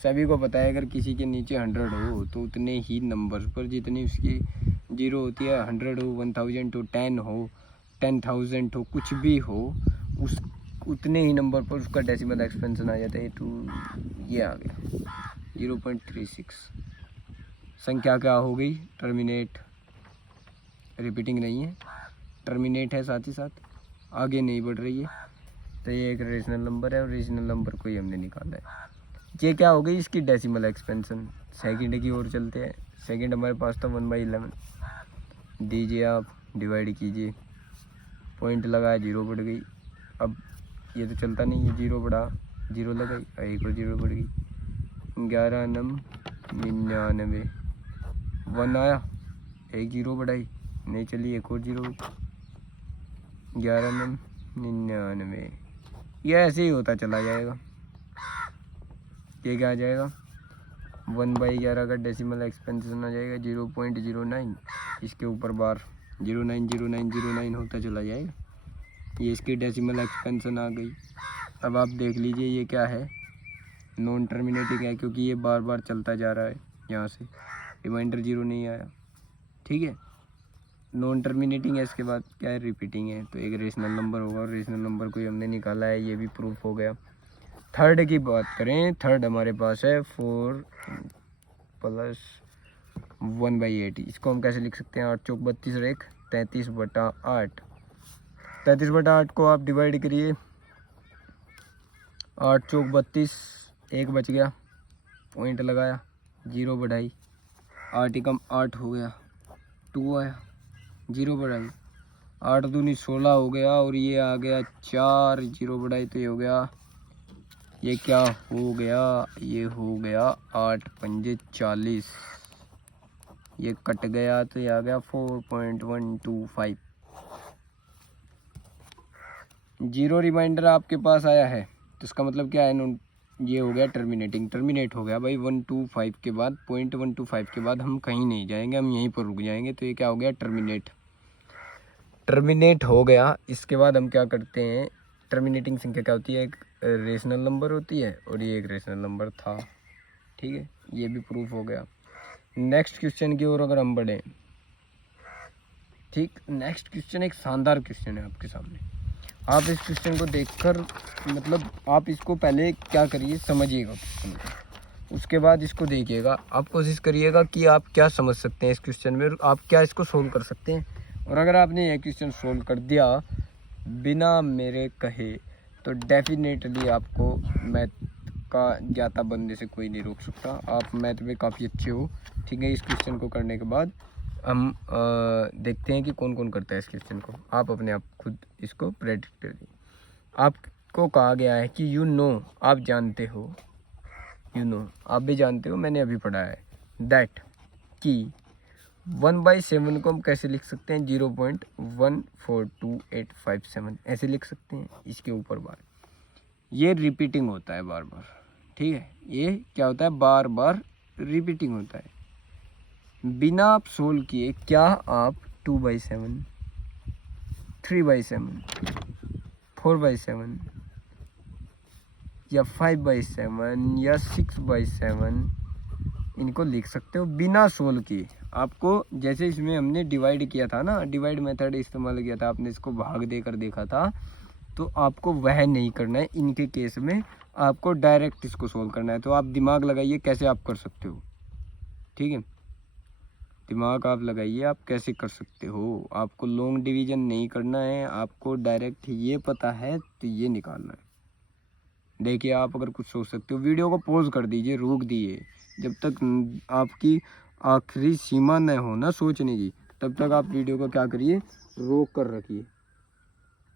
सभी को पता है अगर किसी के नीचे 100 हो तो उतने ही नंबर पर जितनी उसकी जीरो होती है, 100 हो, 1000 हो, 10 हो, 10,000 हो, कुछ भी हो, उस उतने ही नंबर पर उसका डेसिमल एक्सपेंशन आ जाता है। तो ये आ गया 0.36। संख्या क्या हो गई, टर्मिनेट, रिपीटिंग नहीं है, टर्मिनेट है, साथ ही साथ आगे नहीं बढ़ रही है, तो ये एक रेशनल नंबर है और रेशनल नंबर को ही हमने निकाला है। ये क्या हो गई, इसकी डेसिमल एक्सपेंशन। सेकंड की ओर चलते हैं। सेकंड हमारे पास था 1/11। दीजिए आप, डिवाइड कीजिए, पॉइंट लगाया, जीरो बढ़ गई। अब ये तो चलता नहीं है, जीरो बढ़ा, जीरो लगाई, एक और जीरो बढ़ गई, 11 नम 99। 1 आया, एक जीरो बढ़ाई, नहीं चली, एक और जीरो, 11 नम 99। ये ऐसे ही होता चला जाएगा। ये क्या आ जाएगा, 1/11 का डेसिमल एक्सपेंशन आ जाएगा 0.09। इसके ऊपर बार 090909 होता चला जाएगा। ये इसकी डेसिमल एक्सपेंशन आ गई। अब आप देख लीजिए ये क्या है, नॉन टर्मिनेटिंग है क्योंकि ये बार बार चलता जा रहा है, यहाँ से रिमाइंडर जीरो नहीं आया। ठीक है, नॉन टर्मिनेटिंग है, इसके बाद क्या है, रिपीटिंग है, तो एक रेशनल नंबर होगा और रेशनल नंबर को ही हमने निकाला है, ये भी प्रूफ हो गया। थर्ड की बात करें, थर्ड हमारे पास है 4 + 1/8। इसको हम कैसे लिख सकते हैं, 8 चौक 32 और 1 33/8। 33/8 को आप डिवाइड करिए, 8 चौक 32, 1 बच गया, पॉइंट लगाया, जीरो बढ़ाई, 8 एकम 8 हो गया, 2 आया, जीरो बढ़ाई, 8 दूनी 16 हो गया और ये आ गया 4, जीरो बढ़ाई, तो ये हो गया, ये क्या हो गया, ये हो गया 8 पंजे 40। ये कट गया तो ये आ गया 4.125। जीरो रिमाइंडर आपके पास आया है तो इसका मतलब क्या है, ये हो गया टर्मिनेटिंग, टर्मिनेट हो गया भाई। 125 के बाद, 0.125 के बाद हम कहीं नहीं जाएंगे, हम यहीं पर रुक जाएंगे, तो ये क्या हो गया, टर्मिनेट, टर्मिनेट हो गया। इसके बाद हम क्या करते हैं, टर्मिनेटिंग संख्या क्या होती है, एक रेशनल नंबर होती है और ये एक रेशनल नंबर था। ठीक है, ये भी प्रूफ हो गया। नेक्स्ट क्वेश्चन की ओर अगर हम बढ़ें, ठीक, नेक्स्ट क्वेश्चन एक शानदार क्वेश्चन है आपके सामने। आप इस क्वेश्चन को देखकर, मतलब आप इसको पहले क्या करिए, समझिएगा क्वेश्चन को, उसके बाद इसको देखिएगा। आप कोशिश करिएगा कि आप क्या समझ सकते हैं इस क्वेश्चन में, आप क्या इसको सोल्व कर सकते हैं। और अगर आपने यह क्वेश्चन सोल्व कर दिया बिना मेरे कहे तो डेफिनेटली आपको मैथ का ज्ञाता बनने से कोई नहीं रोक सकता। आप मैथ में काफ़ी अच्छे हो। ठीक है, इस क्वेश्चन को करने के बाद हम देखते हैं कि कौन कौन करता है इस क्वेश्चन को। आप अपने आप खुद इसको प्रेडिक्ट करिए। आपको कहा गया है कि यू नो, आप जानते हो, यू नो आप भी जानते हो, मैंने अभी पढ़ा है, दैट कि 1/7 को हम कैसे लिख सकते हैं, 0.142857 ऐसे लिख सकते हैं। इसके ऊपर बार, ये रिपीटिंग होता है बार बार। ठीक है, ये क्या होता है, बार बार रिपीटिंग होता है। बिना आप सोल्व किए क्या आप 2/7, 3/7, 4/7 या 5/7 या 6/7 इनको लिख सकते हो बिना सोल्व किए। आपको जैसे इसमें हमने डिवाइड किया था ना, डिवाइड मेथड इस्तेमाल किया था, आपने इसको भाग देकर देखा था, तो आपको वह नहीं करना है। इनके केस में आपको डायरेक्ट इसको सोल्व करना है। तो आप दिमाग लगाइए कैसे आप कर सकते हो, ठीक है, दिमाग आप लगाइए आप कैसे कर सकते हो। आपको लॉन्ग डिवीजन नहीं करना है, आपको डायरेक्ट ये पता है तो ये निकालना है। देखिए आप अगर कुछ सोच सकते हो, वीडियो को पॉज कर दीजिए, रोक दिए, जब तक आपकी आखिरी सीमा न हो ना सोचने की, तब तक आप वीडियो को क्या करिए, रोक कर रखिए,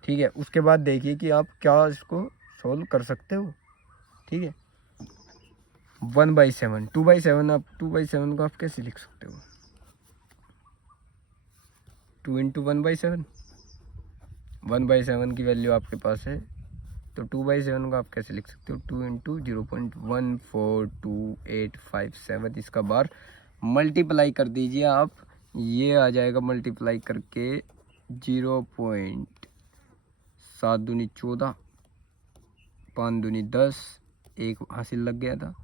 ठीक है। उसके बाद देखिए कि आप क्या इसको सोल्व कर सकते हो, ठीक है। 1/7, 2/7, आप 2/7 को आप कैसे लिख सकते हो, 2 इंटू 1/7, 1/7 की वैल्यू आपके पास है, तो 2/7 को आप कैसे लिख सकते हो, 2 इंटू 0.1428557, इसका बार मल्टीप्लाई कर दीजिए आप, ये आ जाएगा मल्टीप्लाई करके 0.7 दूनी 14, 5 दूनी 10, एक हासिल लग गया था,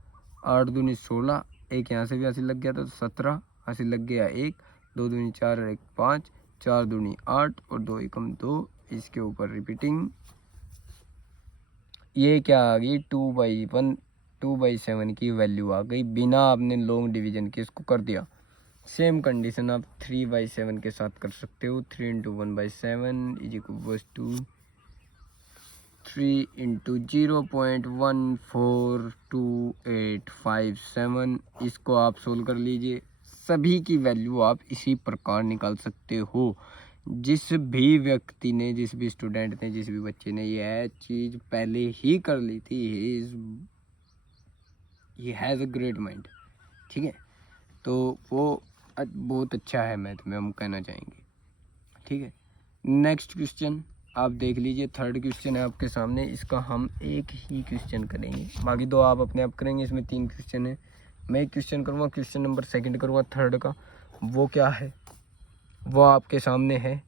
8 दूनी 16, एक यहाँ से भी हासिल लग गया था, तो 17 हासिल लग गया, एक, 2 दूनी 4 और 1 5, 4 दूनी 8 और 2 एकम 2, इसके ऊपर रिपीटिंग, ये क्या आ गई 2/7 की वैल्यू आ गई, बिना आपने लॉन्ग डिवीजन के इसको कर दिया। सेम कंडीशन आप 3/7 के साथ कर सकते हो, 3 into 1/7 is equal to 3 into 0.1428557, इसको आप सोल्व कर लीजिए। सभी की वैल्यू आप इसी प्रकार निकाल सकते हो। जिस भी व्यक्ति ने, जिस भी स्टूडेंट ने, जिस भी बच्चे ने यह चीज़ पहले ही कर ली थी, he has a great mind, ठीक है, तो वो बहुत अच्छा है मैथ में, हम कहना चाहेंगे, ठीक है। नेक्स्ट क्वेश्चन आप देख लीजिए, थर्ड क्वेश्चन है आपके सामने, इसका हम एक ही क्वेश्चन करेंगे, बाकी दो आप अपने आप करेंगे। इसमें 3 क्वेश्चन है, मैं एक क्वेश्चन करूँगा, क्वेश्चन नंबर सेकंड करूँगा, थर्ड का वो क्या है, वो आपके सामने है।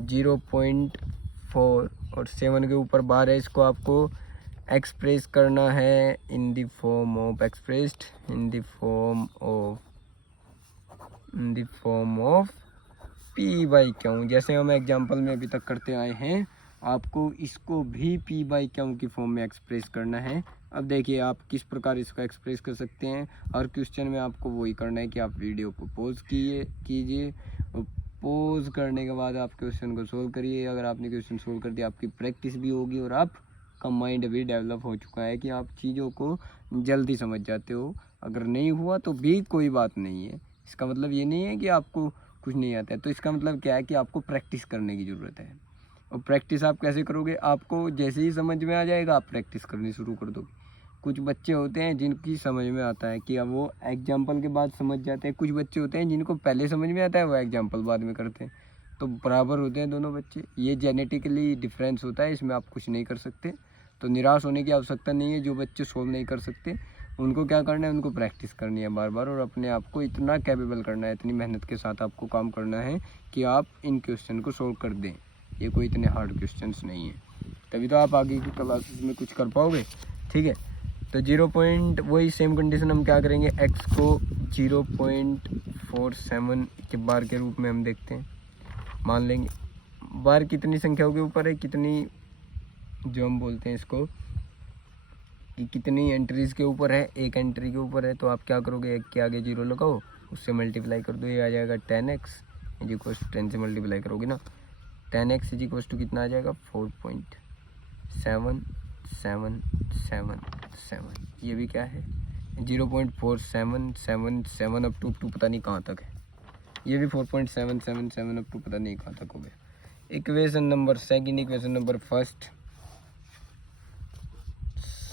0.4 और 7 के ऊपर बार है, इसको आपको एक्सप्रेस करना है इन the form of, expressed in the form of P/Q, जैसे हम एग्जांपल में अभी तक करते आए हैं, आपको इसको भी P/Q की फॉर्म में एक्सप्रेस करना है। अब देखिए आप किस प्रकार इसको एक्सप्रेस कर सकते हैं। हर क्वेश्चन में आपको वही करना है कि आप वीडियो को पॉज कीजिए, पॉज करने के बाद आप क्वेश्चन को सोल्व करिए। अगर आपने क्वेश्चन सोल्व कर दिया, आपकी प्रैक्टिस भी होगी और आपका माइंड भी डेवलप हो चुका है कि आप चीज़ों को जल्दी समझ जाते हो। अगर नहीं हुआ तो भी कोई बात नहीं है, इसका मतलब ये नहीं है कि आपको कुछ नहीं आता है, तो इसका मतलब क्या है कि आपको प्रैक्टिस करने की ज़रूरत है। और प्रैक्टिस आप कैसे करोगे, आपको जैसे ही समझ में आ जाएगा आप प्रैक्टिस करनी शुरू कर दोगे। कुछ बच्चे होते हैं जिनकी समझ में आता है कि अब वो एग्जाम्पल के बाद समझ जाते हैं, कुछ बच्चे होते हैं जिनको पहले समझ में आता है, वो एग्जाम्पल बाद में करते हैं। तो बराबर होते हैं दोनों बच्चे, ये जेनेटिकली डिफरेंस होता है, इसमें आप कुछ नहीं कर सकते। तो निराश होने की आवश्यकता नहीं है। जो बच्चे सोल्व नहीं कर सकते उनको क्या करना है, उनको प्रैक्टिस करनी है बार बार, और अपने आप को इतना कैपेबल करना है, इतनी मेहनत के साथ आपको काम करना है कि आप इन क्वेश्चन को सोल्व कर दें। ये कोई इतने हार्ड क्वेश्चंस नहीं है, तभी तो आप आगे की क्लासेस में कुछ कर पाओगे, ठीक है। तो 0 पॉइंट, वही सेम कंडीशन हम क्या करेंगे, x को 0.47 के बार के रूप में हम देखते हैं, मान लेंगे। बार कितनी संख्याओं के ऊपर है, कितनी, जो हम बोलते हैं इसको कि कितनी एंट्रीज़ के ऊपर है, एक एंट्री के ऊपर है, तो आप क्या करोगे, एक के आगे 0 लगाओ, उससे मल्टीप्लाई कर दो, ये आ जाएगा 10x इज इक्वल टू 10 से मल्टीप्लाई करोगे ना, 10x इज इक्वल टू कितना आ जाएगा 4.7777, ये भी क्या है 0.4777 अप टू पता नहीं कहाँ तक है, ये भी 4.777 अप टू पता नहीं कहाँ तक हो गया। Equation number second, equation number first,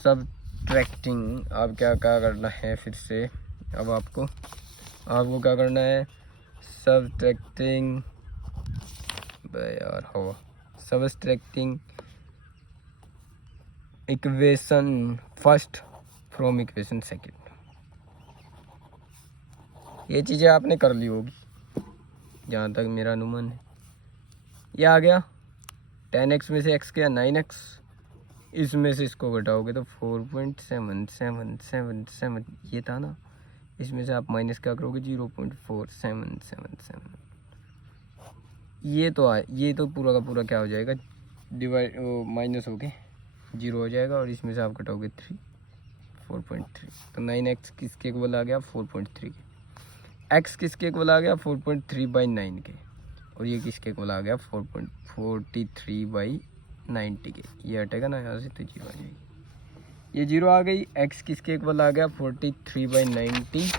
subtracting. आप क्या करना है फिर से, अब आपको क्या करना है, सब्ट्रैक्टिंग यार हो, subtracting equation first from equation second. ये चीज़ें आपने कर ली होगी जहाँ तक मेरा अनुमान है। ये आ गया 10x में से x गया 9x, इसमें से इसको घटाओगे तो 4.7777 ये था ना, इसमें से आप माइनस क्या करोगे 0.4777, ये तो पूरा का पूरा क्या हो जाएगा डिवाइड माइनस हो के 0 हो जाएगा और इसमें से आप कटोगे 4.3, तो 9x किसके इक्वल आ गया 4.3 के। x किसके इक्वल आ गया 4.3/9 के, और ये किसके इक्वल आ गया 4.43/90 के। ये हटेगा ना यहाँ से तो 0 आ जाएगी, ये 0 आ गई। x किसके इक्वल आ गया 43/90,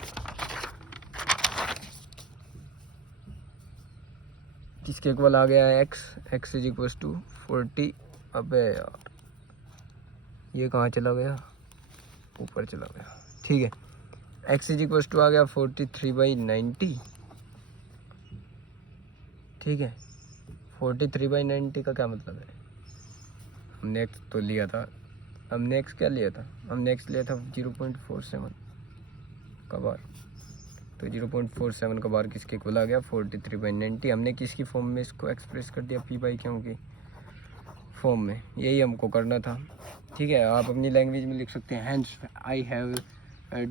किसके इक्वल आ गया x इज इक्वल टू 40। अबे यार ये कहाँ चला गया, ऊपर चला गया। ठीक है, x इज इक्वल टू आ गया 43/90। ठीक है, 43/90 का क्या मतलब है, हमने x तो लिया था, हमने x क्या लिया था, हमने x लिया था 0.47 का बार, तो 0.47 का बार किसके इक्वल आ गया 43/90। हमने किसकी फॉर्म में इसको एक्सप्रेस कर दिया, p/q की फॉर्म में, यही हमको करना था। ठीक है, आप अपनी लैंग्वेज में लिख सकते हैं, hence I have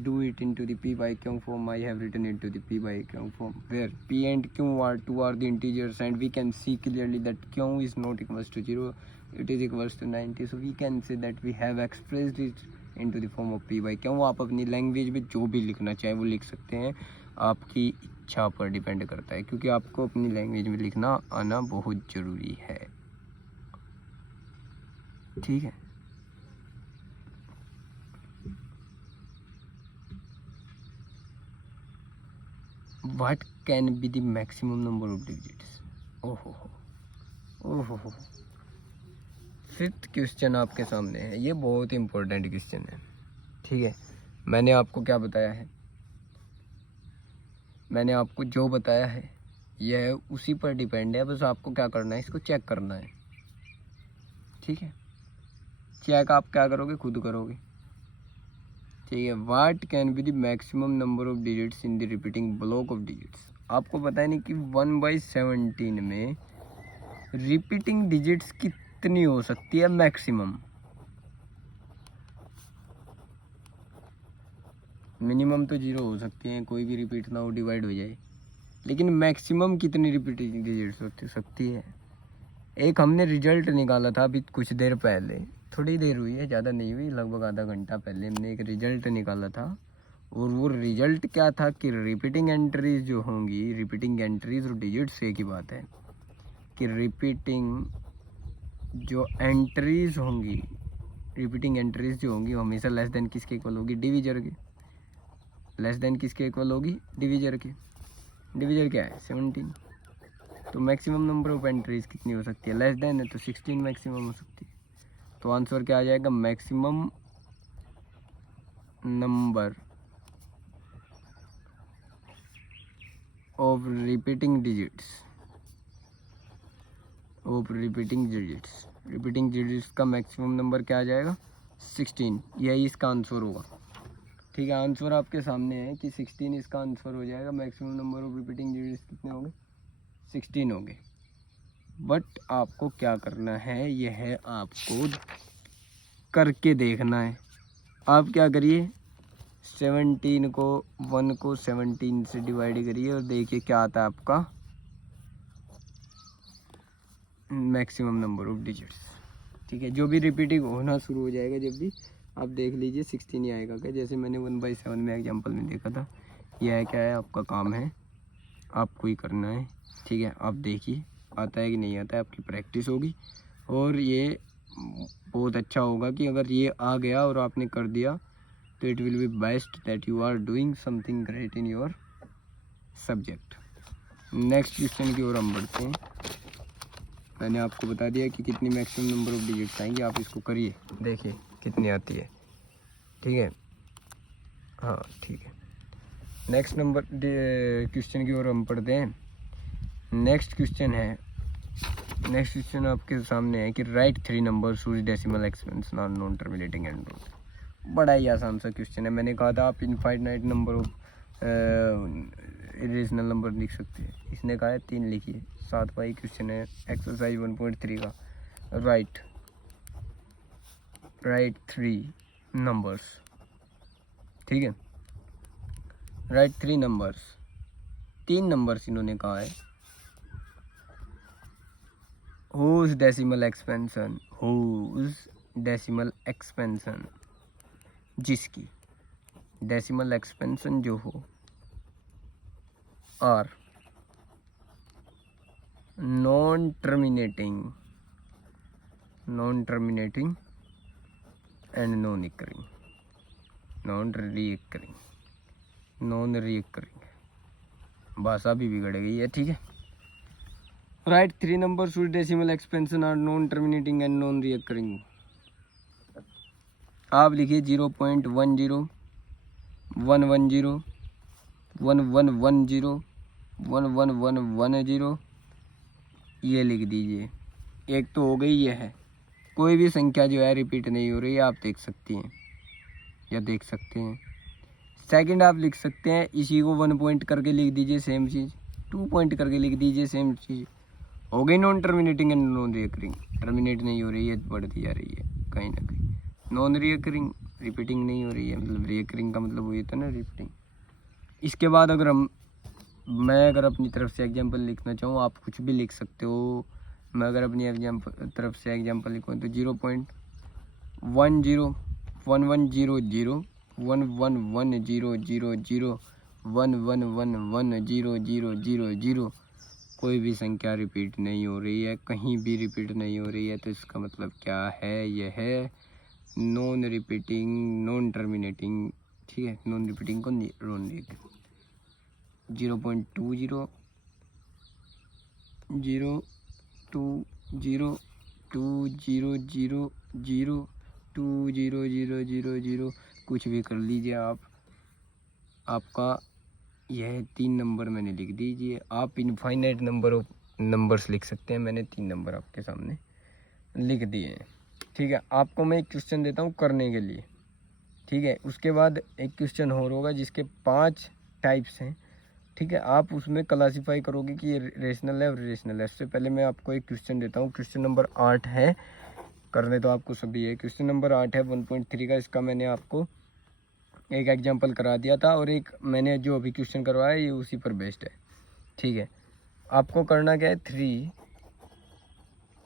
do it into the p/q form, I have written it to the p/q form, where p and q are two are the integers, and we can see clearly that q is not equals to 0, it is equals to 90, so we can say that we have expressed it into the form of p/q। आप अपनी language में जो भी लिखना चाहे वो लिख सकते हैं, आपकी इच्छा पर डिपेंड करता है, क्योंकि आपको अपनी लैंग्वेज में लिखना आना बहुत ज़रूरी है। ठीक है, What can be the maximum number of digits? ओहो, फिफ्थ क्वेश्चन आपके सामने है, ये बहुत इंपॉर्टेंट क्वेश्चन है। ठीक है, मैंने आपको क्या बताया है, मैंने आपको जो बताया है यह उसी पर डिपेंड है, बस आपको क्या करना है, इसको चेक करना है। ठीक है, चेक आप क्या करोगे, खुद करोगे। ठीक है, what can be the maximum number of digits in the repeating block of digits. आपको पता है नहीं कि 1/17 में रिपीटिंग डिजिट्स कितनी हो सकती है मैक्सिमम। मिनिमम तो 0 हो सकती है, कोई भी रिपीट ना हो, डिवाइड हो जाए, लेकिन मैक्सिमम कितनी रिपीटिंग डिजिट्स हो सकती है। एक हमने रिजल्ट निकाला था अभी कुछ देर पहले, थोड़ी देर हुई है, ज़्यादा नहीं हुई, लगभग आधा घंटा पहले हमने एक रिजल्ट निकाला था, और वो रिजल्ट क्या था कि रिपीटिंग एंट्रीज जो होंगी, रिपीटिंग एंट्रीज और डिजिट्स एक ही बात है, कि रिपीटिंग जो एंट्रीज होंगी, रिपीटिंग एंट्रीज जो होंगी वो हमेशा लेस देन किसके इक्वल होगी, डिविजर के। लेस देन किसके इक्वल होगी, डिविजर के। डिविजर क्या है 17, तो मैक्सिमम नंबर ऑफ एंट्रीज कितनी हो सकती है, लेस देन है तो 16 मैक्सिमम हो सकती है। तो आंसर क्या आ जाएगा, maximum number of repeating digits, repeating digits का मैक्सिमम नंबर क्या आ जाएगा 16, यही इसका आंसर होगा। ठीक है, आंसर आपके सामने है कि 16 इसका आंसर हो जाएगा। Maximum number of repeating digits कितने होंगे, 16 होंगे। बट आपको क्या करना है, यह आपको करके देखना है। आप क्या करिए, 17 को 1 को 17 से डिवाइड करिए और देखिए क्या आता है आपका मैक्सिमम नंबर ऑफ डिजिट्स। ठीक है, जो भी रिपीटिंग होना शुरू हो जाएगा, जब भी आप देख लीजिए 16 ही आएगा क्या, जैसे मैंने 1/7 में एग्जांपल में देखा था। यह क्या है, आपका काम है, आपको ही करना है। ठीक है, आप देखिए आता है कि नहीं आता है, आपकी प्रैक्टिस होगी, और ये बहुत अच्छा होगा कि अगर ये आ गया और आपने कर दिया तो it will be best that you are doing something great in your subject. Next question की ओर हम बढ़ते हैं। मैंने आपको बता दिया कि कितनी मैक्सिमम नंबर ऑफ डिजिट्स आएंगे, आप इसको करिए, देखिए कितनी आती है। ठीक है, हाँ ठीक है, नेक्स्ट नंबर क्वेश्चन की ओर हम पढ़ते हैं। नेक्स्ट क्वेश्चन आपके सामने है कि write 3 numbers whose decimal expansion are non terminating and root. बड़ा ही आसान सा क्वेश्चन है। मैंने कहा था आप infinite number of irrational number लिख सकते हैं, इसने कहा है 3 लिखिए। 7 वाई क्वेश्चन है एक्सरसाइज 1.3 का। Right 3 numbers. ठीक है, राइट 3 नंबर्स, 3 नंबर्स इन्होंने कहा है, whose decimal expansion, जिसकी डेसिमल एक्सपेंशन जो हो are non terminating and non recurring भाषा भी बिगड़ गई है, ठीक है। Write 3 numbers whose decimal expansion are non terminating and non recurring. आप लिखिए 0.10 110 1110 1110 ये लिख दीजिए। एक तो हो गई, ये है। कोई भी संख्या जो है रिपीट नहीं हो रही है, आप देख सकती हैं या देख सकते हैं। सेकंड आप लिख सकते हैं, इसी को 1 पॉइंट करके लिख दीजिए सेम चीज़, 2 पॉइंट करके लिख दीजिए सेम चीज़। हो गई non terminating and non recurring. Terminate नहीं हो रही है, बढ़ती जा रही है कहीं ना कहीं। नॉन रिकरिंग रिपीटिंग नहीं हो रही है, मतलब रिकरिंग का मतलब वही था ना, रिपीटिंग। इसके बाद अगर मैं अगर अपनी तरफ से एग्जांपल लिखना चाहूँ, आप कुछ भी लिख सकते हो। मैं अगर अपनी तरफ से एग्जांपल लिखूँ तो 0.10 1110 111000 11110000। कोई भी संख्या रिपीट नहीं हो रही है, कहीं भी रिपीट नहीं हो रही है, तो इसका मतलब क्या है? यह है नॉन रिपीटिंग नॉन टर्मिनेटिंग, ठीक है। नॉन रिपीटिंग को नॉन रिपीटिंग। 0.20 0 2 0 2 0 0 0 2 0 0 0 0 कुछ भी कर लीजिए आप। आपका यह 3 नंबर मैंने लिख दीजिए। आप इनफाइनाइट नंबर्स लिख सकते हैं। मैंने 3 नंबर आपके सामने लिख दिए हैं, ठीक है। आपको मैं एक क्वेश्चन देता हूँ करने के लिए, ठीक है। उसके बाद एक क्वेश्चन और होगा जिसके 5 टाइप्स हैं, ठीक है। आप उसमें क्लासीफाई करोगे कि ये रेशनल है और इरेशनल है। इससे पहले मैं आपको एक क्वेश्चन देता हूँ। क्वेश्चन नंबर 8 है, करने तो आपको सभी है। क्वेश्चन नंबर 8 है 1.3 का। इसका मैंने आपको एक एग्जांपल करा दिया था, और एक मैंने जो अभी क्वेश्चन करवाया ये उसी पर बेस्ड है, ठीक है। आपको करना क्या है,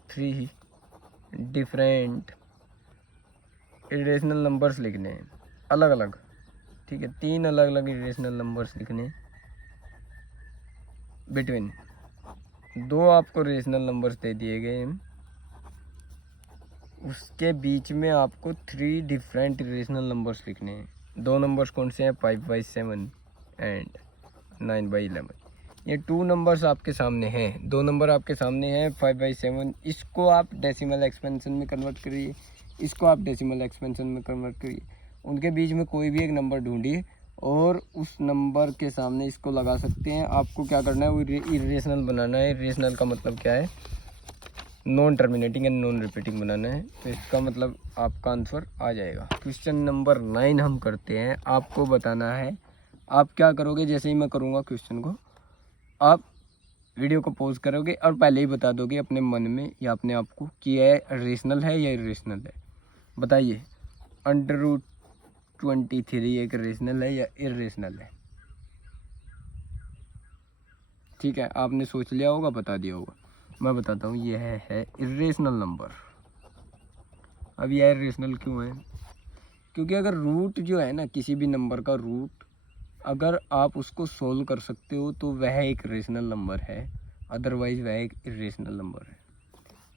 3 डिफरेंट इरेशनल नंबर्स लिखने हैं, अलग अलग, ठीक है। 3 अलग अलग इरेशनल नंबर्स लिखने हैं बिटवीन 2 आपको रेशनल नंबर्स दे दिए गए हैं, उसके बीच में आपको 3 डिफरेंट इरेशनल नंबर्स लिखने हैं। 2 नंबर्स कौन से हैं, 5/7 एंड 9/11। ये 2 नंबर्स आपके सामने हैं, 2 नंबर आपके सामने हैं 5/7। इसको आप डेसिमल एक्सपेंशन में कन्वर्ट करिए, इसको आप डेसिमल एक्सपेंशन में कन्वर्ट करिए। उनके बीच में कोई भी एक नंबर ढूंढिए और उस नंबर के सामने इसको लगा सकते हैं। आपको क्या करना है, वो इरेशनल बनाना है। इरेशनल का मतलब क्या है, non terminating and non repeating बनाना है। तो इसका मतलब आपका आंसर आ जाएगा। क्वेश्चन नंबर 9 हम करते हैं। आपको बताना है, आप क्या करोगे, जैसे ही मैं करूँगा क्वेश्चन को, आप वीडियो को पॉज करोगे और पहले ही बता दोगे अपने मन में या अपने आप को कि यह रेशनल है या इरेशनल है। बताइए, √23 एक रेशनल है या इरेशनल है? ठीक है, आपने सोच लिया होगा, बता दिया होगा। मैं बताता हूँ, यह है इरेशनल नंबर। अब यह इरेशनल क्यों है? क्योंकि अगर रूट जो है ना, किसी भी नंबर का रूट अगर आप उसको सोल्व कर सकते हो तो वह एक रेशनल नंबर है, अदरवाइज वह एक इरेशनल नंबर है।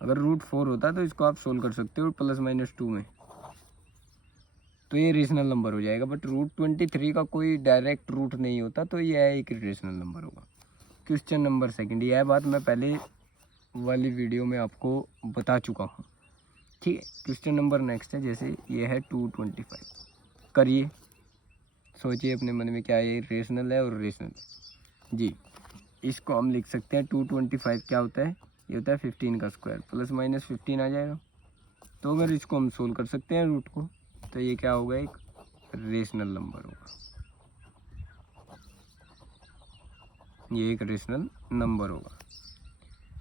अगर √4 होता तो इसको आप सोल्व कर सकते हो +-2 में, तो ये रेशनल नंबर हो जाएगा। बट √23 का कोई डायरेक्ट रूट नहीं होता, तो यह एक इरेशनल नंबर होगा। क्वेश्चन नंबर 2, यह बात मैं पहले वाली वीडियो में आपको बता चुका हूँ, ठीक है। क्वेश्चन नंबर नेक्स्ट है, जैसे ये है 225। करिए, सोचिए अपने मन में क्या ये रेशनल है और रेशनल जी। इसको हम लिख सकते हैं 225 क्या होता है, ये होता है 15 का स्क्वायर, ±15 आ जाएगा। तो अगर इसको हम सोल्व कर सकते हैं रूट को, तो ये क्या होगा, एक रेशनल नंबर होगा। ये एक रेशनल नंबर होगा।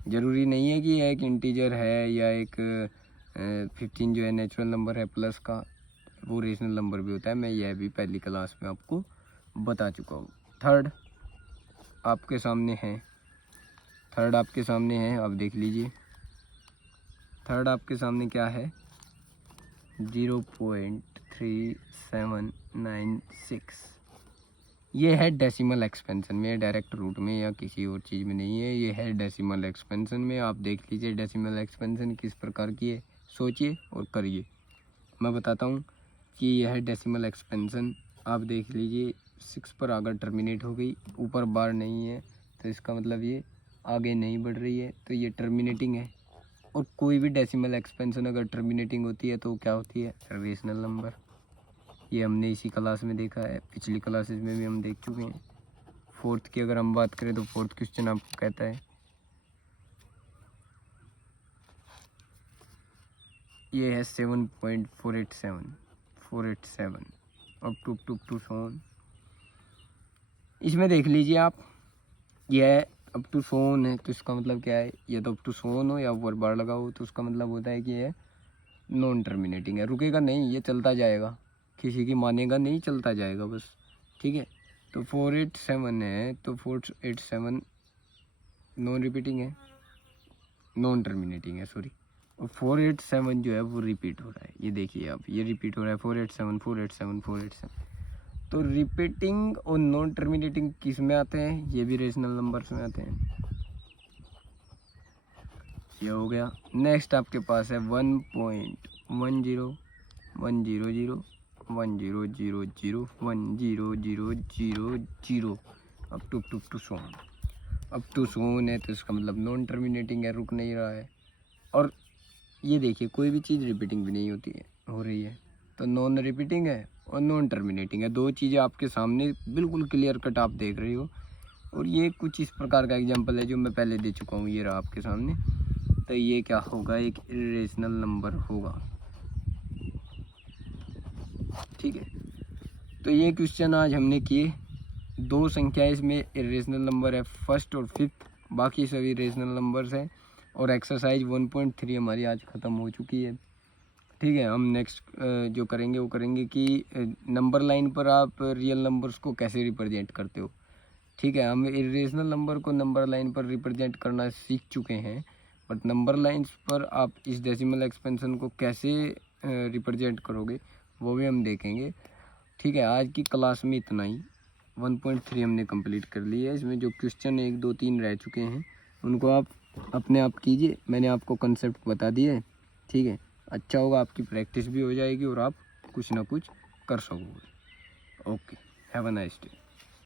ज़रूरी नहीं है कि यह एक इंटीजर है या एक 15 जो है नेचुरल नंबर है प्लस का, वो रेशनल नंबर भी होता है। मैं यह भी पहली क्लास में आपको बता चुका हूँ। थर्ड आपके सामने है, आप देख लीजिए। थर्ड आपके सामने क्या है 0.3796। ये है डेसिमल एक्सपेंशन में, डायरेक्ट रूट में या किसी और चीज़ में नहीं है, ये है डेसिमल एक्सपेंशन में। आप देख लीजिए डेसिमल एक्सपेंशन किस प्रकार की है, सोचिए और करिए। मैं बताता हूँ कि यह है डेसिमल एक्सपेंशन। आप देख लीजिए 6 पर अगर टर्मिनेट हो गई, ऊपर बार नहीं है तो इसका मतलब ये आगे नहीं बढ़ रही है, तो ये टर्मिनेटिंग है। और कोई भी डेसिमल एक्सपेंशन अगर टर्मिनेटिंग होती है तो क्या होती है, रेशनल नंबर। ये हमने इसी क्लास में देखा है, पिछली क्लासेस में भी हम देख चुके हैं। फोर्थ की अगर हम बात करें तो फोर्थ क्वेश्चन आपको कहता है ये है 7.487 अब टू सोन। इसमें देख लीजिए आप, यह अप टू सोन है तो इसका मतलब क्या है, ये तो अप टू सोन हो या ऊपर बार लगा हो तो उसका मतलब होता है कि ये नॉन टर्मिनेटिंग है, रुकेगा नहीं, ये चलता जाएगा, किसी की मानेगा नहीं, चलता जाएगा बस। ठीक है, तो 487 है तो 487 नॉन रिपीटिंग है, नॉन टर्मिनेटिंग है सॉरी। और 487 जो है वो रिपीट हो रहा है, ये देखिए आप, ये रिपीट हो रहा है 487 487 487। तो रिपीटिंग और नॉन टर्मिनेटिंग किस में आते हैं, ये भी रेशनल नंबर्स में आते हैं। ये हो गया। नेक्स्ट आपके पास है 1.1010100010001000 अब टू सोन। अब टू सोन है तो इसका मतलब नॉन टर्मिनेटिंग है, रुक नहीं रहा है। और ये देखिए कोई भी चीज़ रिपीटिंग भी नहीं होती है, हो रही है, तो नॉन रिपीटिंग है और नॉन टर्मिनेटिंग है, दो चीज़ें आपके सामने बिल्कुल क्लियर कट आप देख रहे हो। और ये कुछ इस प्रकार का एग्जांपल है जो मैं पहले दे चुका हूँ, ये रहा आपके सामने। तो ये क्या होगा, एक इरेशनल नंबर होगा। ठीक है, तो ये क्वेश्चन आज हमने किए। दो संख्याएं इसमें इरेशनल नंबर है, फर्स्ट और फिफ्थ, बाकी सभी रेशनल नंबर्स हैं। और एक्सरसाइज 1.3 हमारी आज ख़त्म हो चुकी है। ठीक है, हम नेक्स्ट जो करेंगे वो करेंगे कि नंबर लाइन पर आप रियल नंबर्स को कैसे रिप्रेजेंट करते हो। ठीक है, हम इरेशनल नंबर को नंबर लाइन पर रिप्रेजेंट करना सीख चुके हैं, बट नंबर लाइंस पर आप इस डेसिमल एक्सपेंशन को कैसे रिप्रेजेंट करोगे वो भी हम देखेंगे। ठीक है, आज की क्लास में इतना ही। 1.3 हमने कंप्लीट कर लिया है। इसमें जो क्वेश्चन 1 2 3 रह चुके हैं उनको आप अपने आप कीजिए, मैंने आपको कंसेप्ट बता दिया है। ठीक है, अच्छा होगा, आपकी प्रैक्टिस भी हो जाएगी और आप कुछ ना कुछ कर सकोगे। Okay, have a nice day.